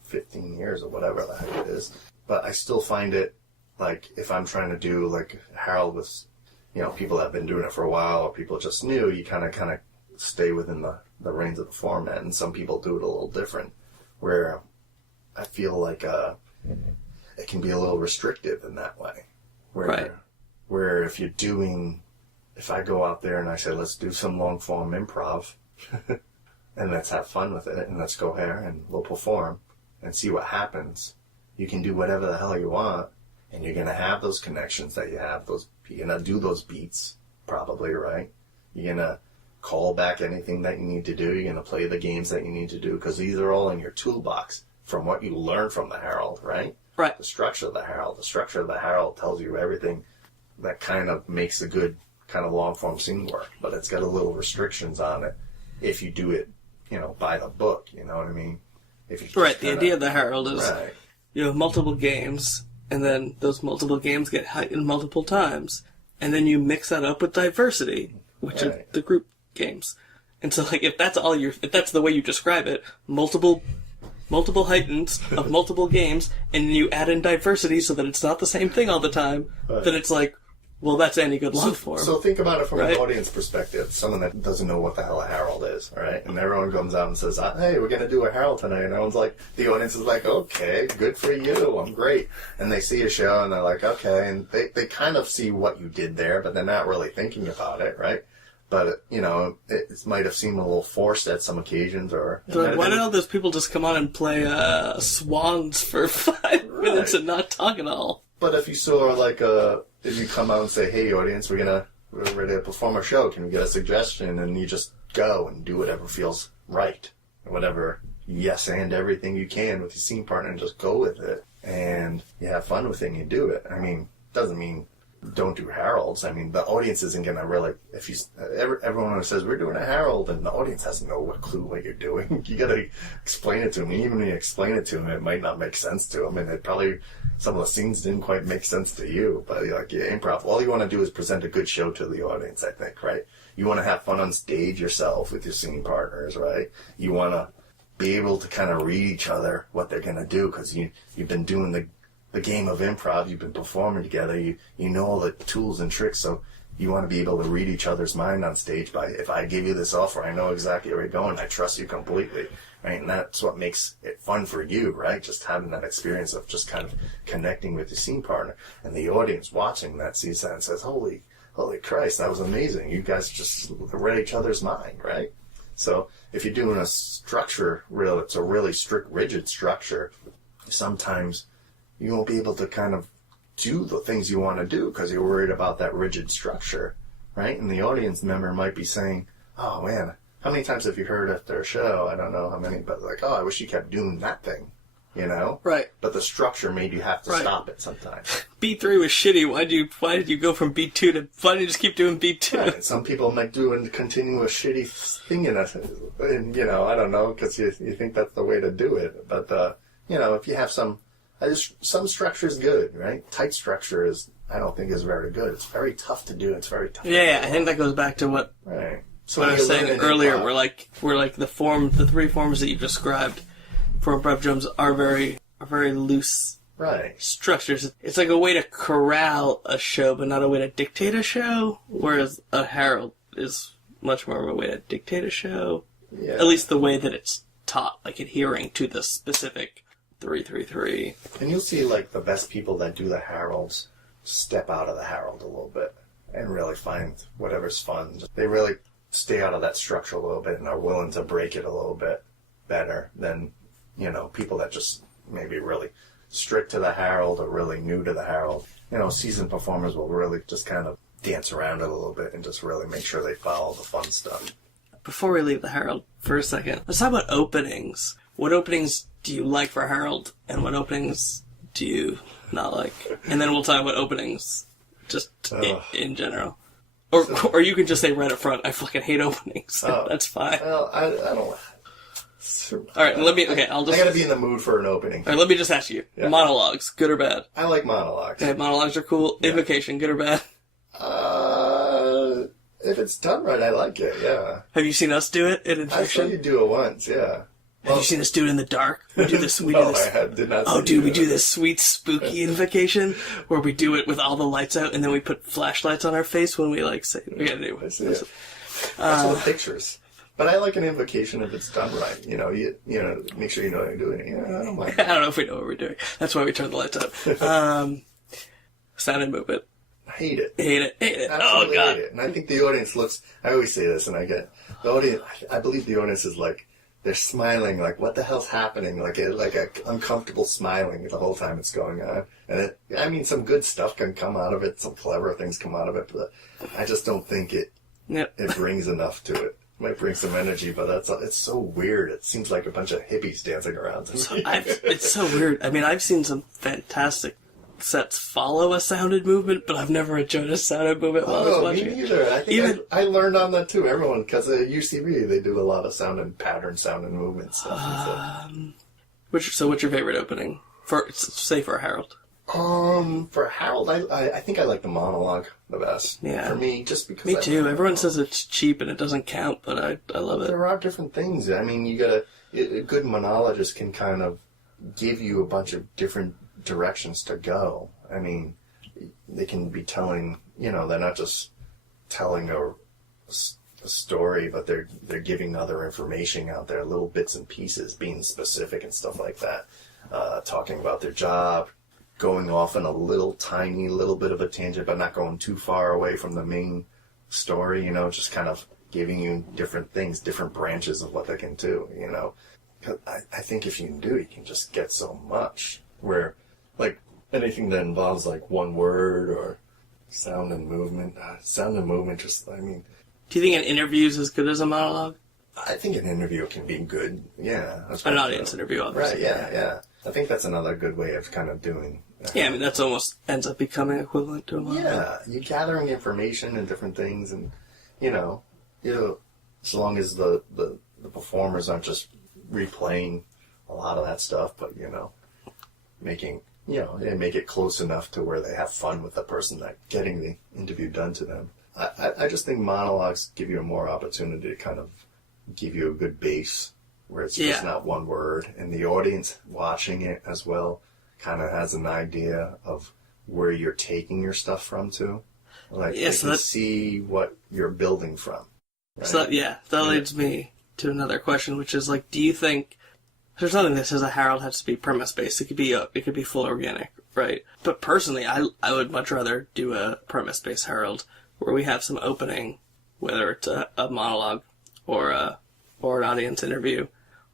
15 years or whatever the heck it is, but I still find it, like, if I'm trying to do, like, a Herald with, people that have been doing it for a while or people just new, you kind of stay within the reins of the format, and some people do it a little different, where I feel like it can be a little restrictive in that way. Where if I go out there and I say, let's do some long-form improv, and let's have fun with it, and let's go here, and we'll perform, and see what happens. You can do whatever the hell you want, and you're going to have those connections that you have. You're going to do those beats, probably, right? You're going to call back anything that you need to do. You're going to play the games that you need to do, because these are all in your toolbox from what you learned from the Herald, right? Right. The structure of the Herald. The structure of the Herald tells you everything that kind of makes a good kind of long-form scene work, but it's got a little restrictions on it if you do it, by the book, you know what I mean? The idea of the Herald is you have multiple games, and then those multiple games get heightened multiple times, and then you mix that up with diversity, which are the group games. And so, like, if that's the way you describe it, multiple heightens of multiple games, and you add in diversity so that it's not the same thing all the time, then it's like, well, that's any good long form. So think about it from an audience perspective. Someone that doesn't know what the hell a Herald is, all right? And everyone comes out and says, hey, we're going to do a Herald tonight. And everyone's like, the audience is like, okay, good for you. I'm great. And they see a show and they're like, okay. And they kind of see what you did there, but they're not really thinking about it, right? But, it might have seemed a little forced at some occasions. Or like, why don't those people just come on and play Swans for 5 minutes and not talk at all? But if you saw, if you come out and say, hey, audience, we're ready to perform a show, can we get a suggestion? And you just go and do whatever feels right. Whatever, yes, and everything you can with your scene partner, and just go with it. And you have fun with it and you do it. I mean, doesn't mean don't do Heralds. I mean, the audience isn't going to really, everyone who says, we're doing a Herald, and the audience has no clue what you're doing. You got to explain it to them. Even when you explain it to them, it might not make sense to them, and it probably, some of the scenes didn't quite make sense to you. But improv, all you want to do is present a good show to the audience, I think, right? You want to have fun on stage yourself with your scene partners, right? You want to be able to kind of read each other what they're going to do, because you've been doing the game of improv, you've been performing together, you know all the tools and tricks, so you want to be able to read each other's mind on stage by, if I give you this offer, I know exactly where you're going, I trust you completely, right? And that's what makes it fun for you, right? Just having that experience of just kind of connecting with your scene partner, and the audience watching that sees that and says, holy Christ, that was amazing. You guys just read each other's mind, right? So if you're doing a structure, it's a really strict, rigid structure, sometimes you won't be able to kind of do the things you want to do because you're worried about that rigid structure, right? And the audience member might be saying, oh man, how many times have you heard after a show? I don't know how many, but like, oh, I wish you kept doing that thing, you know? Right. But the structure made you have to stop it sometimes. Beat 3 was shitty. Why did you go from beat 2 to, why did you just keep doing beat 2? Right. Some people might do a continuous shitty thing and you know, I don't know, because you think that's the way to do it. But, you know, if you have some structure is good, right? Tight structure I don't think is very good. It's very tough to do. It's very tough. Yeah, I think that goes back to what So what I was saying earlier. We're like the 3 forms that you described for Improv Jones are very loose structures. It's like a way to corral a show, but not a way to dictate a show. Whereas a herald is much more of a way to dictate a show. Yeah. At least the way that it's taught, like adhering to the specific 3-3-3. And you'll see like the best people that do the heralds step out of the herald a little bit and really find whatever's fun. They really stay out of that structure a little bit and are willing to break it a little bit better than, you know, people that just maybe really strict to the herald or really new to the herald. You know, seasoned performers will really just kind of dance around it a little bit and just really make sure they follow the fun stuff. Before we leave the herald for a second, let's talk about openings. What openings do you like for herald, and what openings do you not like? And then we'll talk about openings just in general. Or you can just say right up front, I fucking hate openings. That's fine. Well, I don't... Alright, I gotta be in the mood for an opening. Alright, let me just ask you. Yeah. Monologues, good or bad? I like monologues. Okay, monologues are cool. Yeah. Invocation, good or bad? If it's done right, I like it, yeah. Have you seen us do it in Invocation? I saw you do it once, yeah. Have you seen us do it in the dark? We do this. I did not. Oh, dude, we do this sweet, spooky invocation where we do it with all the lights out, and then we put flashlights on our face when we say we gotta do it. I see it. That's all the pictures. But I like an invocation if it's done right. You know, you know, make sure you know what you're doing. Yeah, I don't mind. I don't know if we know what we're doing. That's why we turn the lights up. Sound and movement. Hate it. Absolutely oh, God. Hate it. And I think the audience looks... I always say this, and I get... The audience... I believe the audience is like... They're smiling, like, what the hell's happening? Like a uncomfortable smiling the whole time it's going on. And some good stuff can come out of it. Some clever things come out of it. But I just don't think it brings enough to it. It might bring some energy, but it's so weird. It seems like a bunch of hippies dancing around. It's so weird. I mean, I've seen some fantastic sets follow a sounded movement, but I've never enjoyed a sounded movement while I was watching. Me neither. I think I learned on that too. Everyone, because at UCB they do a lot of sound and pattern, sound and movement stuff. So what's your favorite opening for Harold? For Harold, I think I like the monologue the best. Yeah. For me, just because. Me too. Everyone says it's cheap and it doesn't count, but I love it. There are different things. I mean, a good monologist can kind of give you a bunch of different directions to go. I mean, they can be telling, you know, they're not just telling a story, but they're giving other information out there, little bits and pieces, being specific and stuff like that, talking about their job, going off on a tiny little bit of a tangent, but not going too far away from the main story, you know, just kind of giving you different things, different branches of what they can do, you know. I think if you can do it, you can just get so much. Where, like, anything that involves, like, one word or sound and movement, just, I mean... Do you think an interview is as good as a monologue? I think an interview can be good, yeah. An audience interview, obviously. Right, yeah. I think that's another good way of kind of doing... yeah, I mean, that's almost ends up becoming equivalent to a monologue. Yeah, you're gathering information and different things, and, you know, as long as the performers aren't just replaying a lot of that stuff, but, you know, make it close enough to where they have fun with the person that getting the interview done to them. I just think monologues give you a more opportunity to kind of give you a good base where it's just not one word, and the audience watching it as well kind of has an idea of where you're taking your stuff from too. Like, they can see what you're building from. Right? So that leads me to another question, which is, like, do you think there's nothing that says a Harold has to be premise-based? It could be full organic, right? But personally, I would much rather do a premise-based Harold where we have some opening, whether it's a monologue or an audience interview,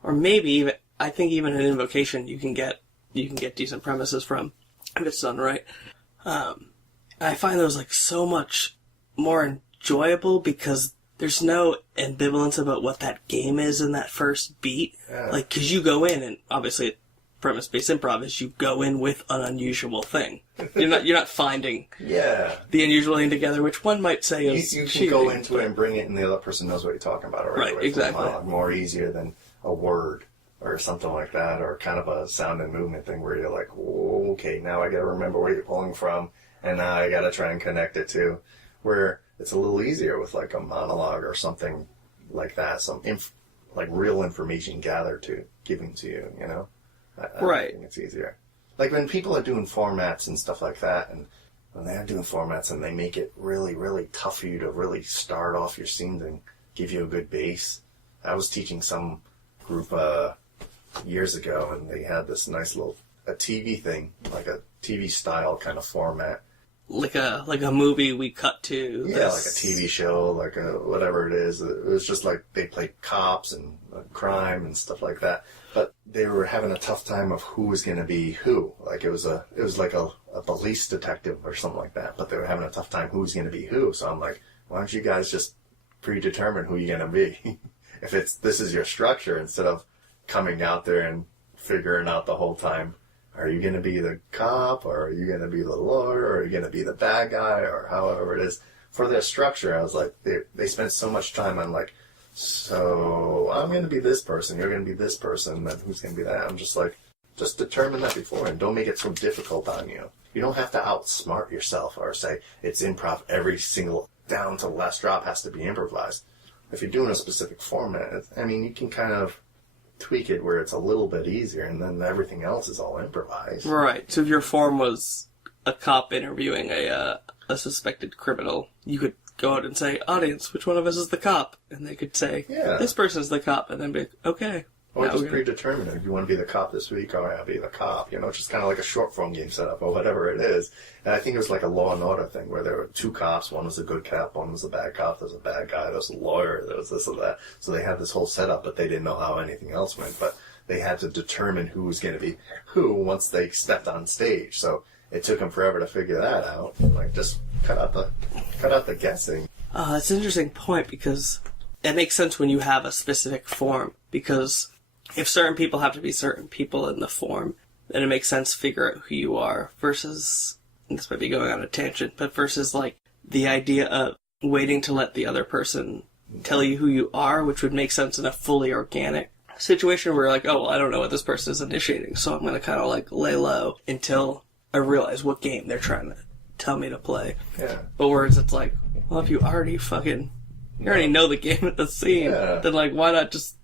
or maybe even, I think even an invocation you can get decent premises from if it's done right. I find those, like, so much more enjoyable because there's no ambivalence about what that game is in that first beat. Yeah. Like, because you go in and obviously premise-based improv is you go in with an unusual thing. You're not finding Yeah. the unusual thing together, which one might say is You can cheating. go into it and bring it, and the other person knows what you're talking about already. Right, exactly. More easier than a word or something like that, or kind of a sound and movement thing where you're like, "Whoa, okay, now I got to remember where you're pulling from, and now I got to try and connect it to," where it's a little easier with like a monologue or something like that, like real information gathered giving to you, you know? I think it's easier. Like when people are doing formats and stuff like that, and when they are doing formats and they make it really, really tough for you to really start off your scenes and give you a good base. I was teaching some group years ago, and they had this nice little a TV thing, like a TV style kind of format. Like a movie we cut to. Yeah, like a TV show, like a whatever it is. It was just like they played cops and crime and stuff like that. But they were having a tough time of who was going to be who. Like it was like a police detective or something like that. But they were having a tough time who's going to be who. So I'm like, why don't you guys just predetermine who you're going to be? If this is your structure, instead of coming out there and figuring out the whole time. Are you going to be the cop, or are you going to be the lawyer, or are you going to be the bad guy, or however it is? For their structure, I was like, they spent so much time on like, so I'm going to be this person, you're going to be this person, then who's going to be that? I'm just like, just determine that before, and don't make it so difficult on you. You don't have to outsmart yourself or say, it's improv, every single down to the last drop has to be improvised. If you're doing a specific format, I mean, you can kind of tweak it where it's a little bit easier, and then everything else is all improvised. Right. So if your form was a cop interviewing a suspected criminal, you could go out and say, audience, which one of us is the cop? And they could say, this person's the cop, and then be like, okay. Or just predetermine it. If you want to be the cop this week, I'll be the cop. You know, it's just kind of like a short form game setup or whatever it is. And I think it was like a Law and Order thing where there were two cops. One was a good cop, one was a bad cop. There was a bad guy, there was a lawyer, there was this or that. So they had this whole setup, but they didn't know how anything else went. But they had to determine who was going to be who once they stepped on stage. So it took them forever to figure that out. Like, just cut out the guessing. That's an interesting point, because it makes sense when you have a specific form, because if certain people have to be certain people in the form, then it makes sense to figure out who you are, versus, and this might be going on a tangent, but versus like the idea of waiting to let the other person tell you who you are, which would make sense in a fully organic situation where you're like, oh, well, I don't know what this person is initiating, so I'm going to kind of like lay low until I realize what game they're trying to tell me to play. Yeah. But whereas it's like, well, if you already know the game at the scene, then like, why not just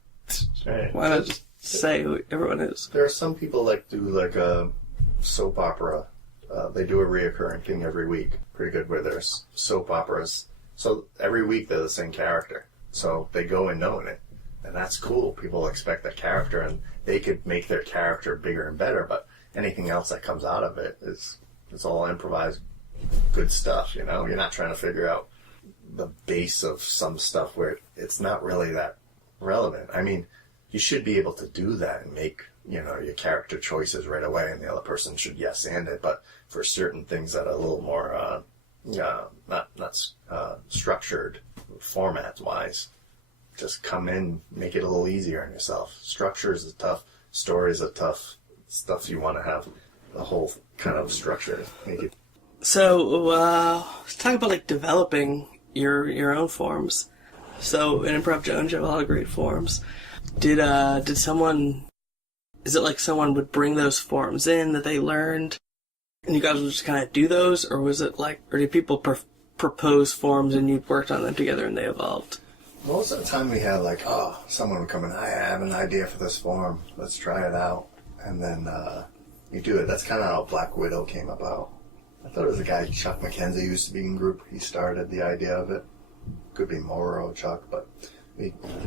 say who everyone is? There are some people that do like a soap opera. They do a reoccurring thing every week. Pretty good where there's soap operas. So every week they're the same character. So they go in knowing it. And that's cool. People expect that character, and they could make their character bigger and better, but anything else that comes out of it is all improvised good stuff, you know? You're not trying to figure out the base of some stuff where it's not really that relevant. I mean, you should be able to do that and make, you know, your character choices right away, and the other person should yes and it. But for certain things that are a little more not structured format wise, just come in, make it a little easier on yourself. Structures is tough. Stories are tough. Stuff you want to have the whole kind of structure. Make it. So let's talk about like developing your own forms. So in Improv Jones, you have a lot of great forms. Did someone? Is it like someone would bring those forms in that they learned, and you guys would just kind of do those, or was it like, or did people propose forms and you worked on them together and they evolved? Most of the time we had like, someone would come in, I have an idea for this form, let's try it out. And then you do it. That's kind of how Black Widow came about. I thought it was a guy, Chuck McKenzie, used to be in group. He started the idea of it. Could be Morrow, Chuck, but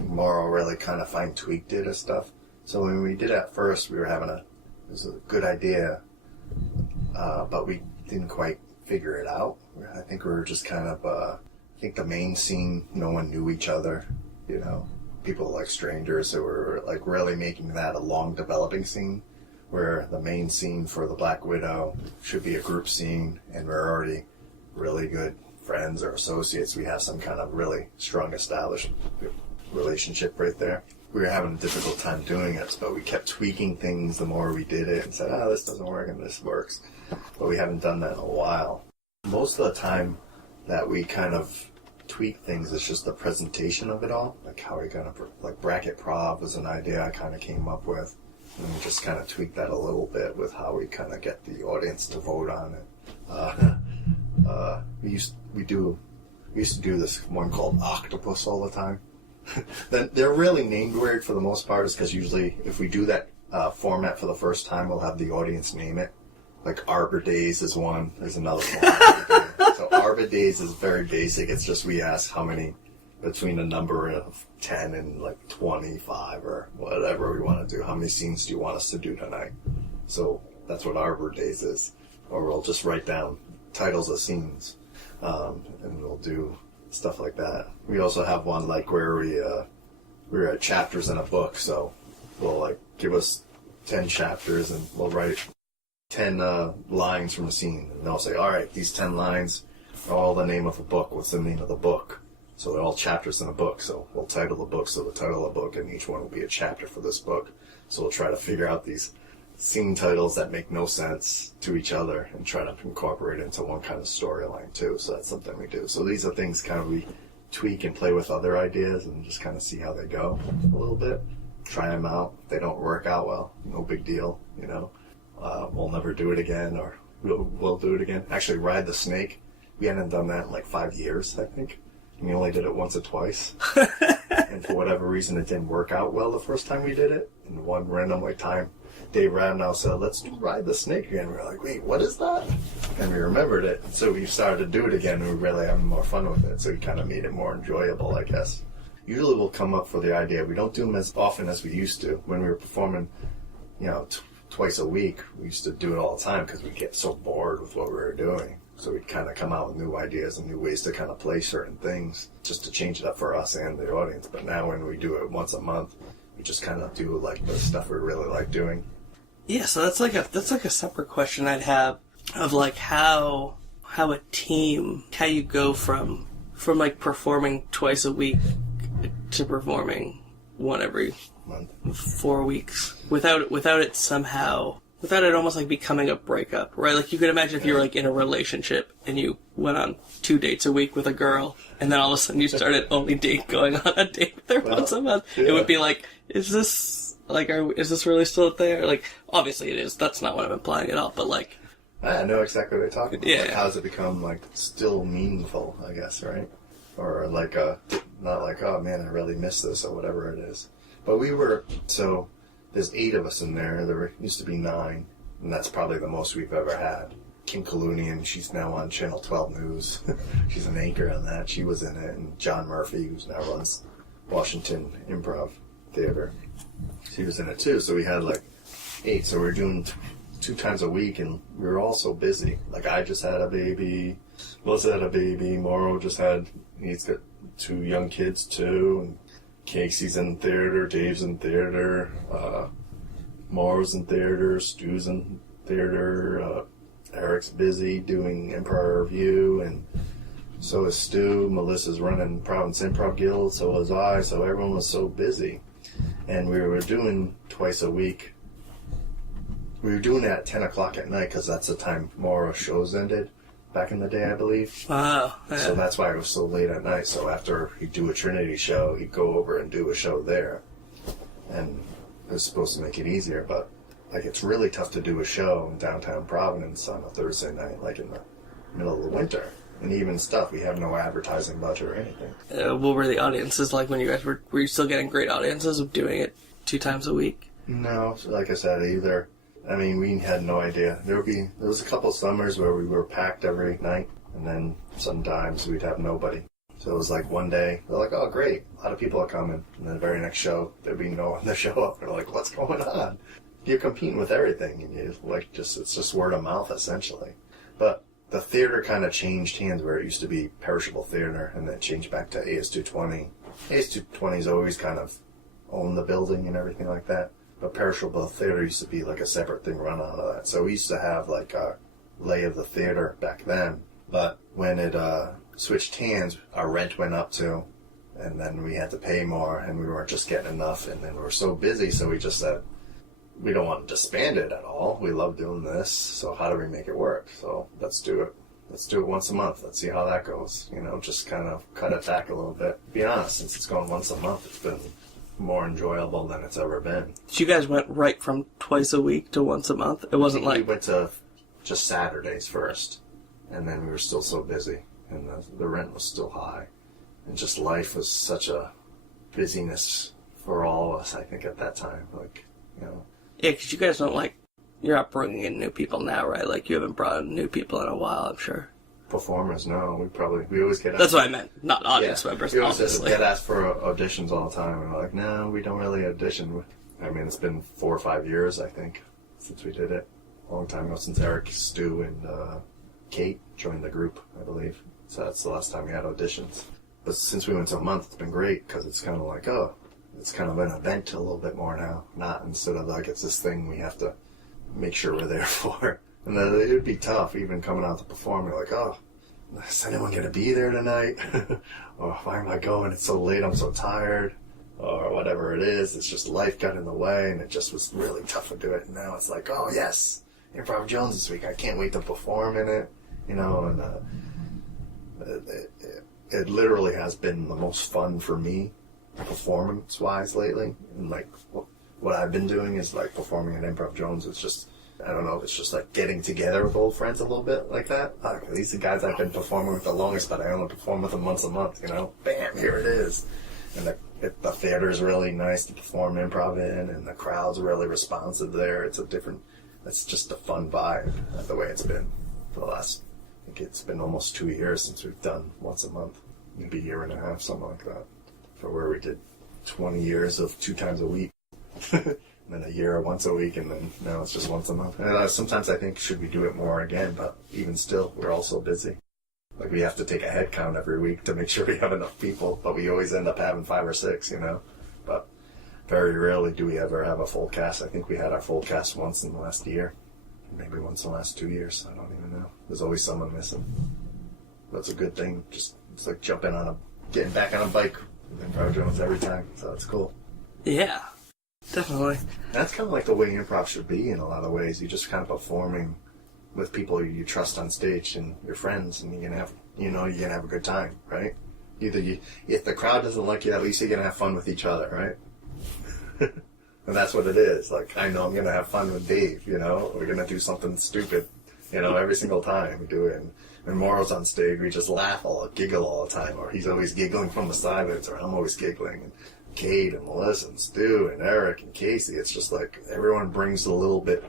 Morrow really kind of fine-tweaked it or stuff. So when we did it at first, we were it was a good idea, but we didn't quite figure it out. I think we were just kind of, I think the main scene, no one knew each other, you know. People like strangers, so were like really making that a long developing scene, where the main scene for the Black Widow should be a group scene, and we're already really good friends or associates. We have some kind of really strong established relationship right there. we were having a difficult time doing it, but we kept tweaking things the more we did it and said, this doesn't work and this works. But we haven't done that in a while. Most of the time that we kind of tweak things, it's just the presentation of it all. Like how we're going to, like bracket prov was an idea I kind of came up with. And we just kind of tweak that a little bit with how we kind of get the audience to vote on it. We used to do this one called Octopus all the time. They're really named weird for the most part, is because usually if we do that format for the first time, we'll have the audience name it. Like Arbor Days is one. There's another one. So Arbor Days is very basic. It's just we ask how many, between a number of 10 and like 25 or whatever we want to do. How many scenes do you want us to do tonight? So that's what Arbor Days is. Or we'll just write down titles of scenes, and we'll do stuff like that. We also have one like where we're at chapters in a book. So we'll like give us 10 chapters and we'll write 10 lines from a scene. And they'll say, all right, these 10 lines are all the name of a book. What's the name of the book? So they're all chapters in a book. So we'll title the book. So the title of the book, and each one will be a chapter for this book. So we'll try to figure out these scene titles that make no sense to each other and try to incorporate into one kind of storyline too. So that's something we do. So these are things kind of we tweak and play with other ideas and just kind of see how they go a little bit. Try them out. If they don't work out well, no big deal, you know. We'll never do it again, or we'll do it again. Actually, Ride the Snake, we hadn't done that in like 5 years, I think. And we only did it once or twice. And for whatever reason, it didn't work out well the first time we did it. And one random time, Dave Radnow said, let's do Ride the Snake again. We were like, wait, what is that? And we remembered it. So we started to do it again, and we were really having more fun with it. So we kind of made it more enjoyable, I guess. Usually we'll come up for the idea. We don't do them as often as we used to. When we were performing, twice a week, we used to do it all the time because we'd get so bored with what we were doing. So we'd kind of come out with new ideas and new ways to kind of play certain things just to change it up for us and the audience. But now when we do it once a month, we just kind of do like the stuff we really like doing. Yeah, so that's like a separate question I'd have of like how a team, how you go from like performing twice a week to performing one every Month. 4 weeks without it almost like becoming a breakup, right? Like you could imagine if you were like in a relationship and you went on 2 dates a week with a girl, and then all of a sudden you started only going on a date with her once a month. Yeah. It would be like, is this really still there? Like, obviously it is. That's not what I'm implying at all. But like, I know exactly what you're talking about. Yeah. Like, how does it become like still meaningful? I guess, right? Or like not like, oh man, I really miss this or whatever it is. But there's 8 of us in there. There used to be 9, and that's probably the most we've ever had. Kim Kalunian, she's now on Channel 12 News. She's an anchor on that. She was in it. And John Murphy, who now runs Washington Improv Theater, she was in it too. So we had like 8. So we were doing 2 times a week, and we were all so busy. Like I just had a baby. Melissa had a baby. Morrow he's got 2 young kids too, and Casey's in theater, Dave's in theater, Morrow's in theater, Stu's in theater, Eric's busy doing Improv Review, and so is Stu. Melissa's running Providence Improv Guild, so was I, so everyone was so busy. And we were doing twice a week. We were doing it at 10 o'clock at night because that's the time Morrow's shows ended. Back in the day, I believe. Wow. Yeah. So that's why it was so late at night. So after he'd do a Trinity show, he'd go over and do a show there. And it was supposed to make it easier, but like it's really tough to do a show in downtown Providence on a Thursday night, like in the middle of the winter. And even stuff, we have no advertising budget or anything. What were the audiences like when you guys were you still getting great audiences of doing it 2 times a week? No, like I said, we had no idea. There was a couple summers where we were packed every night, and then sometimes we'd have nobody. So it was like one day, they're like, oh great, a lot of people are coming. And then the very next show, there'd be no one to show up. They're like, what's going on? You're competing with everything, and it's just word of mouth essentially. But the theater kind of changed hands where it used to be Perishable Theater, and then it changed back to AS220. AS220's always kind of owned the building and everything like that. But Perishable Theater used to be like a separate thing run out of that. So we used to have like a lay of the theater back then. But when it switched hands, our rent went up too. and then we had to pay more, and we weren't just getting enough, and then we were so busy, so we just said, we don't want to disband it at all. We love doing this, so how do we make it work? So let's do it. Let's do it once a month. Let's see how that goes. You know, just kind of cut it back a little bit. Be honest, since it's going once a month, it's been more enjoyable than it's ever been. So you guys went right from twice a week to once a month? It wasn't like... We went to just Saturdays first, and then we were still so busy, and the rent was still high, and just life was such a busyness for all of us, I think, at that time. Like, you know... Yeah, because you guys don't, like, you're not bringing in new people now, right? Like, you haven't brought in new people in a while, I'm sure. Performers, no. We always get asked. That's what I meant, not audience members, we always obviously. get asked for auditions all the time, and we're like, no, we don't really audition. I mean, it's been 4 or 5 years, I think, since we did it. A long time ago, since Eric, Stu, and Kate joined the group, I believe. So that's the last time we had auditions. But since we went to a month, it's been great, because it's kind of like, it's kind of an event a little bit more now. Not instead of like it's this thing we have to make sure we're there for. And then it would be tough even coming out to perform. You're like, is anyone going to be there tonight? Or why am I going? It's so late, I'm so tired. Or whatever it is. It's just life got in the way, and it just was really tough to do it. And now it's like, oh yes, Improv Jones this week. I can't wait to perform in it. You know, and it literally has been the most fun for me performance-wise lately. And like what I've been doing is like performing at Improv Jones. It's just, I don't know, it's just like getting together with old friends a little bit like that. These are the guys I've been performing with the longest, but I only perform with them once a month, you know? Bam, here it is. And the theater's really nice to perform improv in, and the crowd's really responsive there. It's just a fun vibe, the way it's been for the last, I think it's been almost 2 years since we've done once a month. Maybe a year and a half, something like that. For where we did 20 years of 2 times a week. And then a year once a week, and then now it's just once a month. And sometimes I think, should we do it more again? But even still, we're all so busy. Like, we have to take a head count every week to make sure we have enough people, but we always end up having 5 or 6, you know? But very rarely do we ever have a full cast. I think we had our full cast once in the last year. Maybe once in the last 2 years. I don't even know. There's always someone missing. That's a good thing. Just, it's like getting back on a bike with Improv Jones every time. So it's cool. Yeah, definitely. That's kind of like the way improv should be in a lot of ways. You're just kind of performing with people you trust on stage and your friends, and you're gonna have a good time, right? If the crowd doesn't like you, at least you're gonna have fun with each other, right? And that's what it is. Like, I know I'm gonna have fun with Dave, you know? We're gonna do something stupid, you know, every single time we do it. And when Morrow's on stage, we just giggle all the time, or he's always giggling from the silence, or I'm always giggling. And Kate and Melissa and Stu and Eric and Casey, it's just like everyone brings a little bit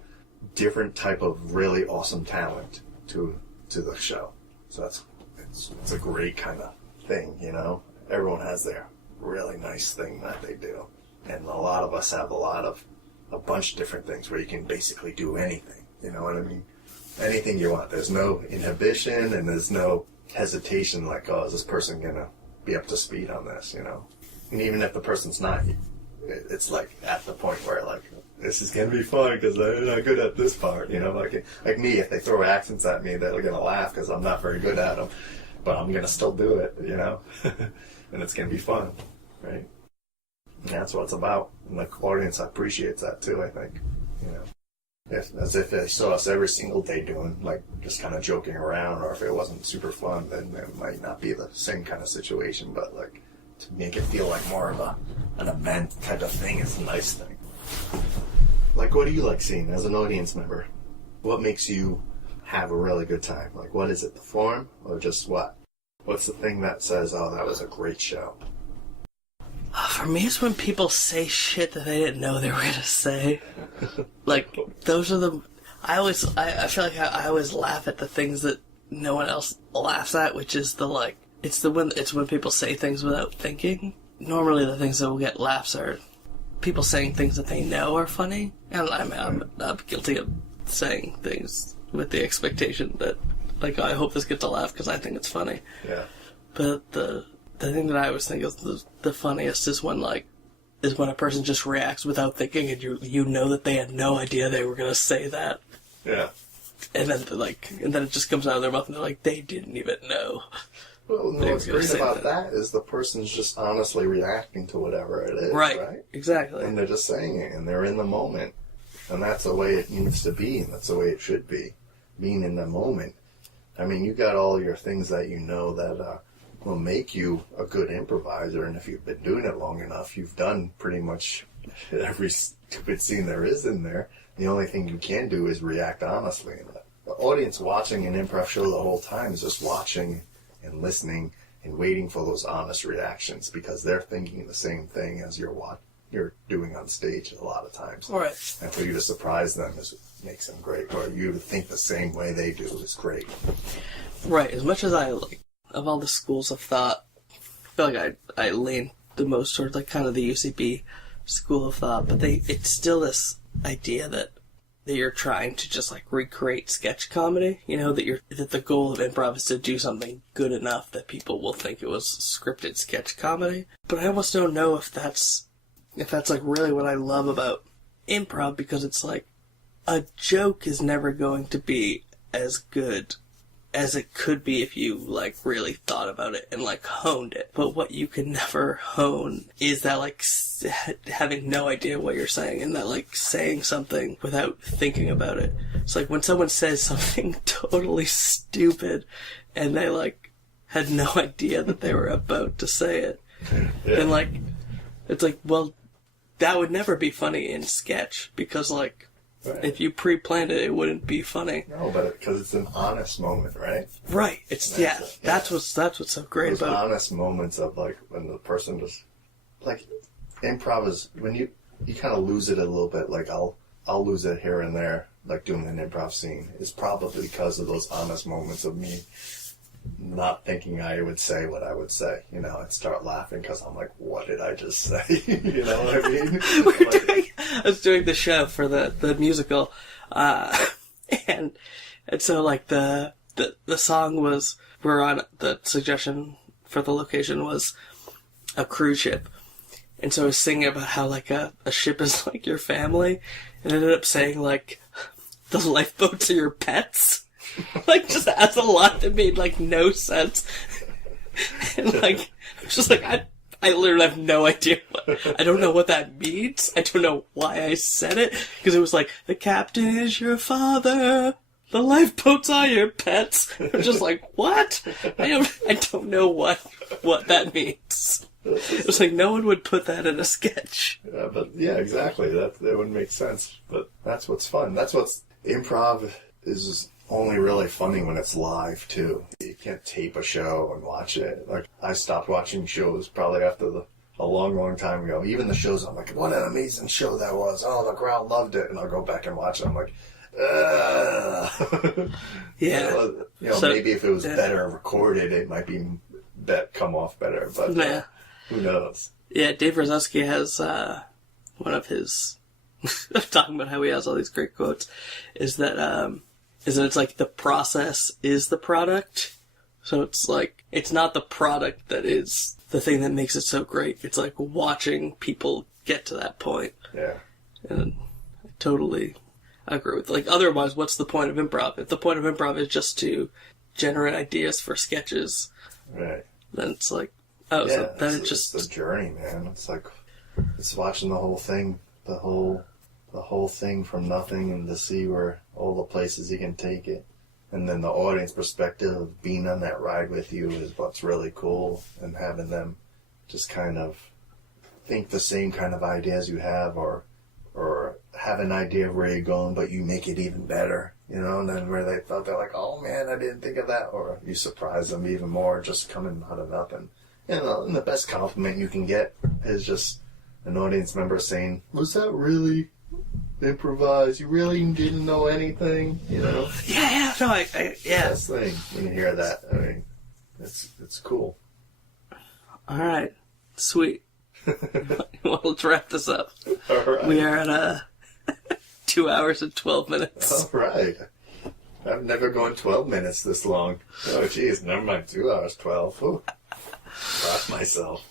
different type of really awesome talent to the show. So it's a great kind of thing, you know? Everyone has their really nice thing that they do. And a lot of us have a bunch of different things where you can basically do anything, you know what I mean? Anything you want. There's no inhibition, and there's no hesitation like, is this person gonna be up to speed on this, you know? And even if the person's not, it's like at the point where like, this is gonna be fun because they're not good at this part, you know? Like me, if they throw accents at me, they're gonna laugh because I'm not very good at them, but I'm gonna still do it, you know? And it's gonna be fun, right? And that's what it's about. And the audience appreciates that too, I think, you know? As if they saw us every single day doing, like, just kind of joking around, or if it wasn't super fun, then it might not be the same kind of situation, but, like, to make it feel like more of an event type of thing is a nice thing. Like, what do you like seeing as an audience member? What makes you have a really good time? Like, what is it, the form, or just what? What's the thing that says, that was a great show? For me, it's when people say shit that they didn't know they were gonna say. Like, those are the... I feel like I always laugh at the things that no one else laughs at, which is the, like... It's when people say things without thinking. Normally the things that will get laughs are people saying things that they know are funny. And I'm guilty of saying things with the expectation that, like, I hope this gets a laugh because I think it's funny. Yeah. But the thing that I always think is the funniest is when a person just reacts without thinking, and you know that they had no idea they were gonna say that. Yeah. And then it just comes out of their mouth, and they're like, they didn't even know. Well, no, what's great about that is the person's just honestly reacting to whatever it is, right? Exactly. And they're just saying it, and they're in the moment. And that's the way it needs to be, and that's the way it should be, being in the moment. I mean, you got all your things that you know that will make you a good improviser, and if you've been doing it long enough, you've done pretty much every stupid scene there is in there. The only thing you can do is react honestly. And the audience watching an improv show the whole time is just watching and listening and waiting for those honest reactions because they're thinking the same thing as you're doing on stage a lot of times. Right. And for you to surprise them makes them great. Or you to think the same way they do is great. Right. As much as I like, of all the schools of thought, I feel like I lean the most towards like kind of the UCB school of thought, but it's still this idea that you're trying to just like recreate sketch comedy, you know, that the goal of improv is to do something good enough that people will think it was scripted sketch comedy. But I almost don't know if that's like really what I love about improv, because it's like a joke is never going to be as good as it could be if you like really thought about it and like honed it. But what you can never hone is that like having no idea what you're saying and that like saying something without thinking about it. It's like when someone says something totally stupid and they like had no idea that they were about to say it. Yeah. And like, it's like, well, that would never be funny in sketch because like, right. If you pre-planned it, it wouldn't be funny. No, but because it's an honest moment, right? Right. That's what's so great about it. Those honest moments of like when the person just like improv is when you kind of lose it a little bit. Like I'll lose it here and there, like doing an improv scene is probably because of those honest moments of me not thinking I would say what I would say. You know, I'd start laughing because I'm like, what did I just say? You know what I mean? I was doing the show for the musical, and so like the song was, the suggestion for the location was a cruise ship. And so I was singing about how like a ship is like your family, and ended up saying like the lifeboats are your pets. Like, just as a line that made, like, no sense. And, like, I was just like, I literally have no idea I don't know what that means. I don't know why I said it. Because it was like, the captain is your father. The lifeboats are your pets. I was just like, what? I don't know what that means. It was like, no one would put that in a sketch. Yeah, exactly. That wouldn't make sense. But that's what's fun. That's what's... Improv is... only really funny when it's live, too. You can't tape a show and watch it. Like, I stopped watching shows probably after a long, long time ago. Even the shows, I'm like, what an amazing show that was. Oh, the crowd loved it. And I'll go back and watch it. I'm like, yeah. You know, so, maybe if it was better recorded, it might come off better. But who knows? Yeah, Dave Rosowski has one of his... talking about how he has all these great quotes, is that it's like the process is the product. So it's like, it's not the product that is the thing that makes it so great. It's like watching people get to that point. Yeah. And I totally agree with, like, otherwise, what's the point of improv? If the point of improv is just to generate ideas for sketches, right, then it's like, oh, yeah, so then it's just the journey, man. It's like, it's watching the whole thing, the whole thing from nothing, and to see where all the places you can take it. And then the audience perspective of being on that ride with you is what's really cool, and having them just kind of think the same kind of ideas you have, or have an idea of where you're going, but you make it even better, you know, and then where they thought, they're like, oh man, I didn't think of that, or you surprise them even more just coming out of nothing. You know, and the best compliment you can get is just an audience member saying, was that really improvise? You really didn't know anything, you know? Yeah, no, yeah. Best thing when you hear that. I mean, it's cool. All right, sweet. Well, let's wrap this up. All right. We are at 2 hours and 12 minutes. All right. I've never gone 12 minutes this long. Oh, geez, never mind. 2 hours, 12. Ooh. Proud myself.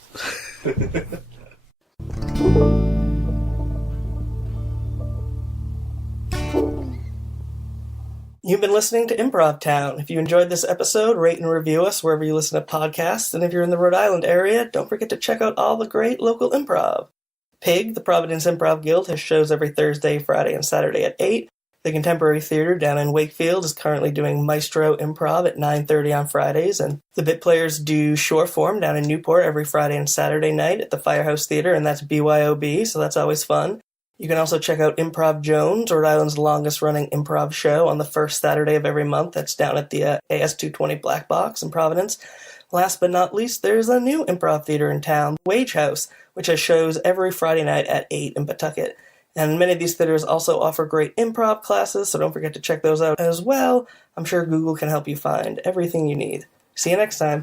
You've been listening to Improv Town. If you enjoyed this episode, rate and review us wherever you listen to podcasts. And if you're in the Rhode Island area, don't forget to check out all the great local improv. PIG, the Providence Improv Guild, has shows every Thursday, Friday, and Saturday at 8. The Contemporary Theater down in Wakefield is currently doing Maestro Improv at 9:30 on Fridays. And the Bit Players do Short Form down in Newport every Friday and Saturday night at the Firehouse Theater, and that's BYOB, so that's always fun. You can also check out Improv Jones, Rhode Island's longest-running improv show, on the first Saturday of every month. That's down at the AS220 Black Box in Providence. Last but not least, there's a new improv theater in town, Wage House, which has shows every Friday night at 8 in Pawtucket. And many of these theaters also offer great improv classes, so don't forget to check those out as well. I'm sure Google can help you find everything you need. See you next time.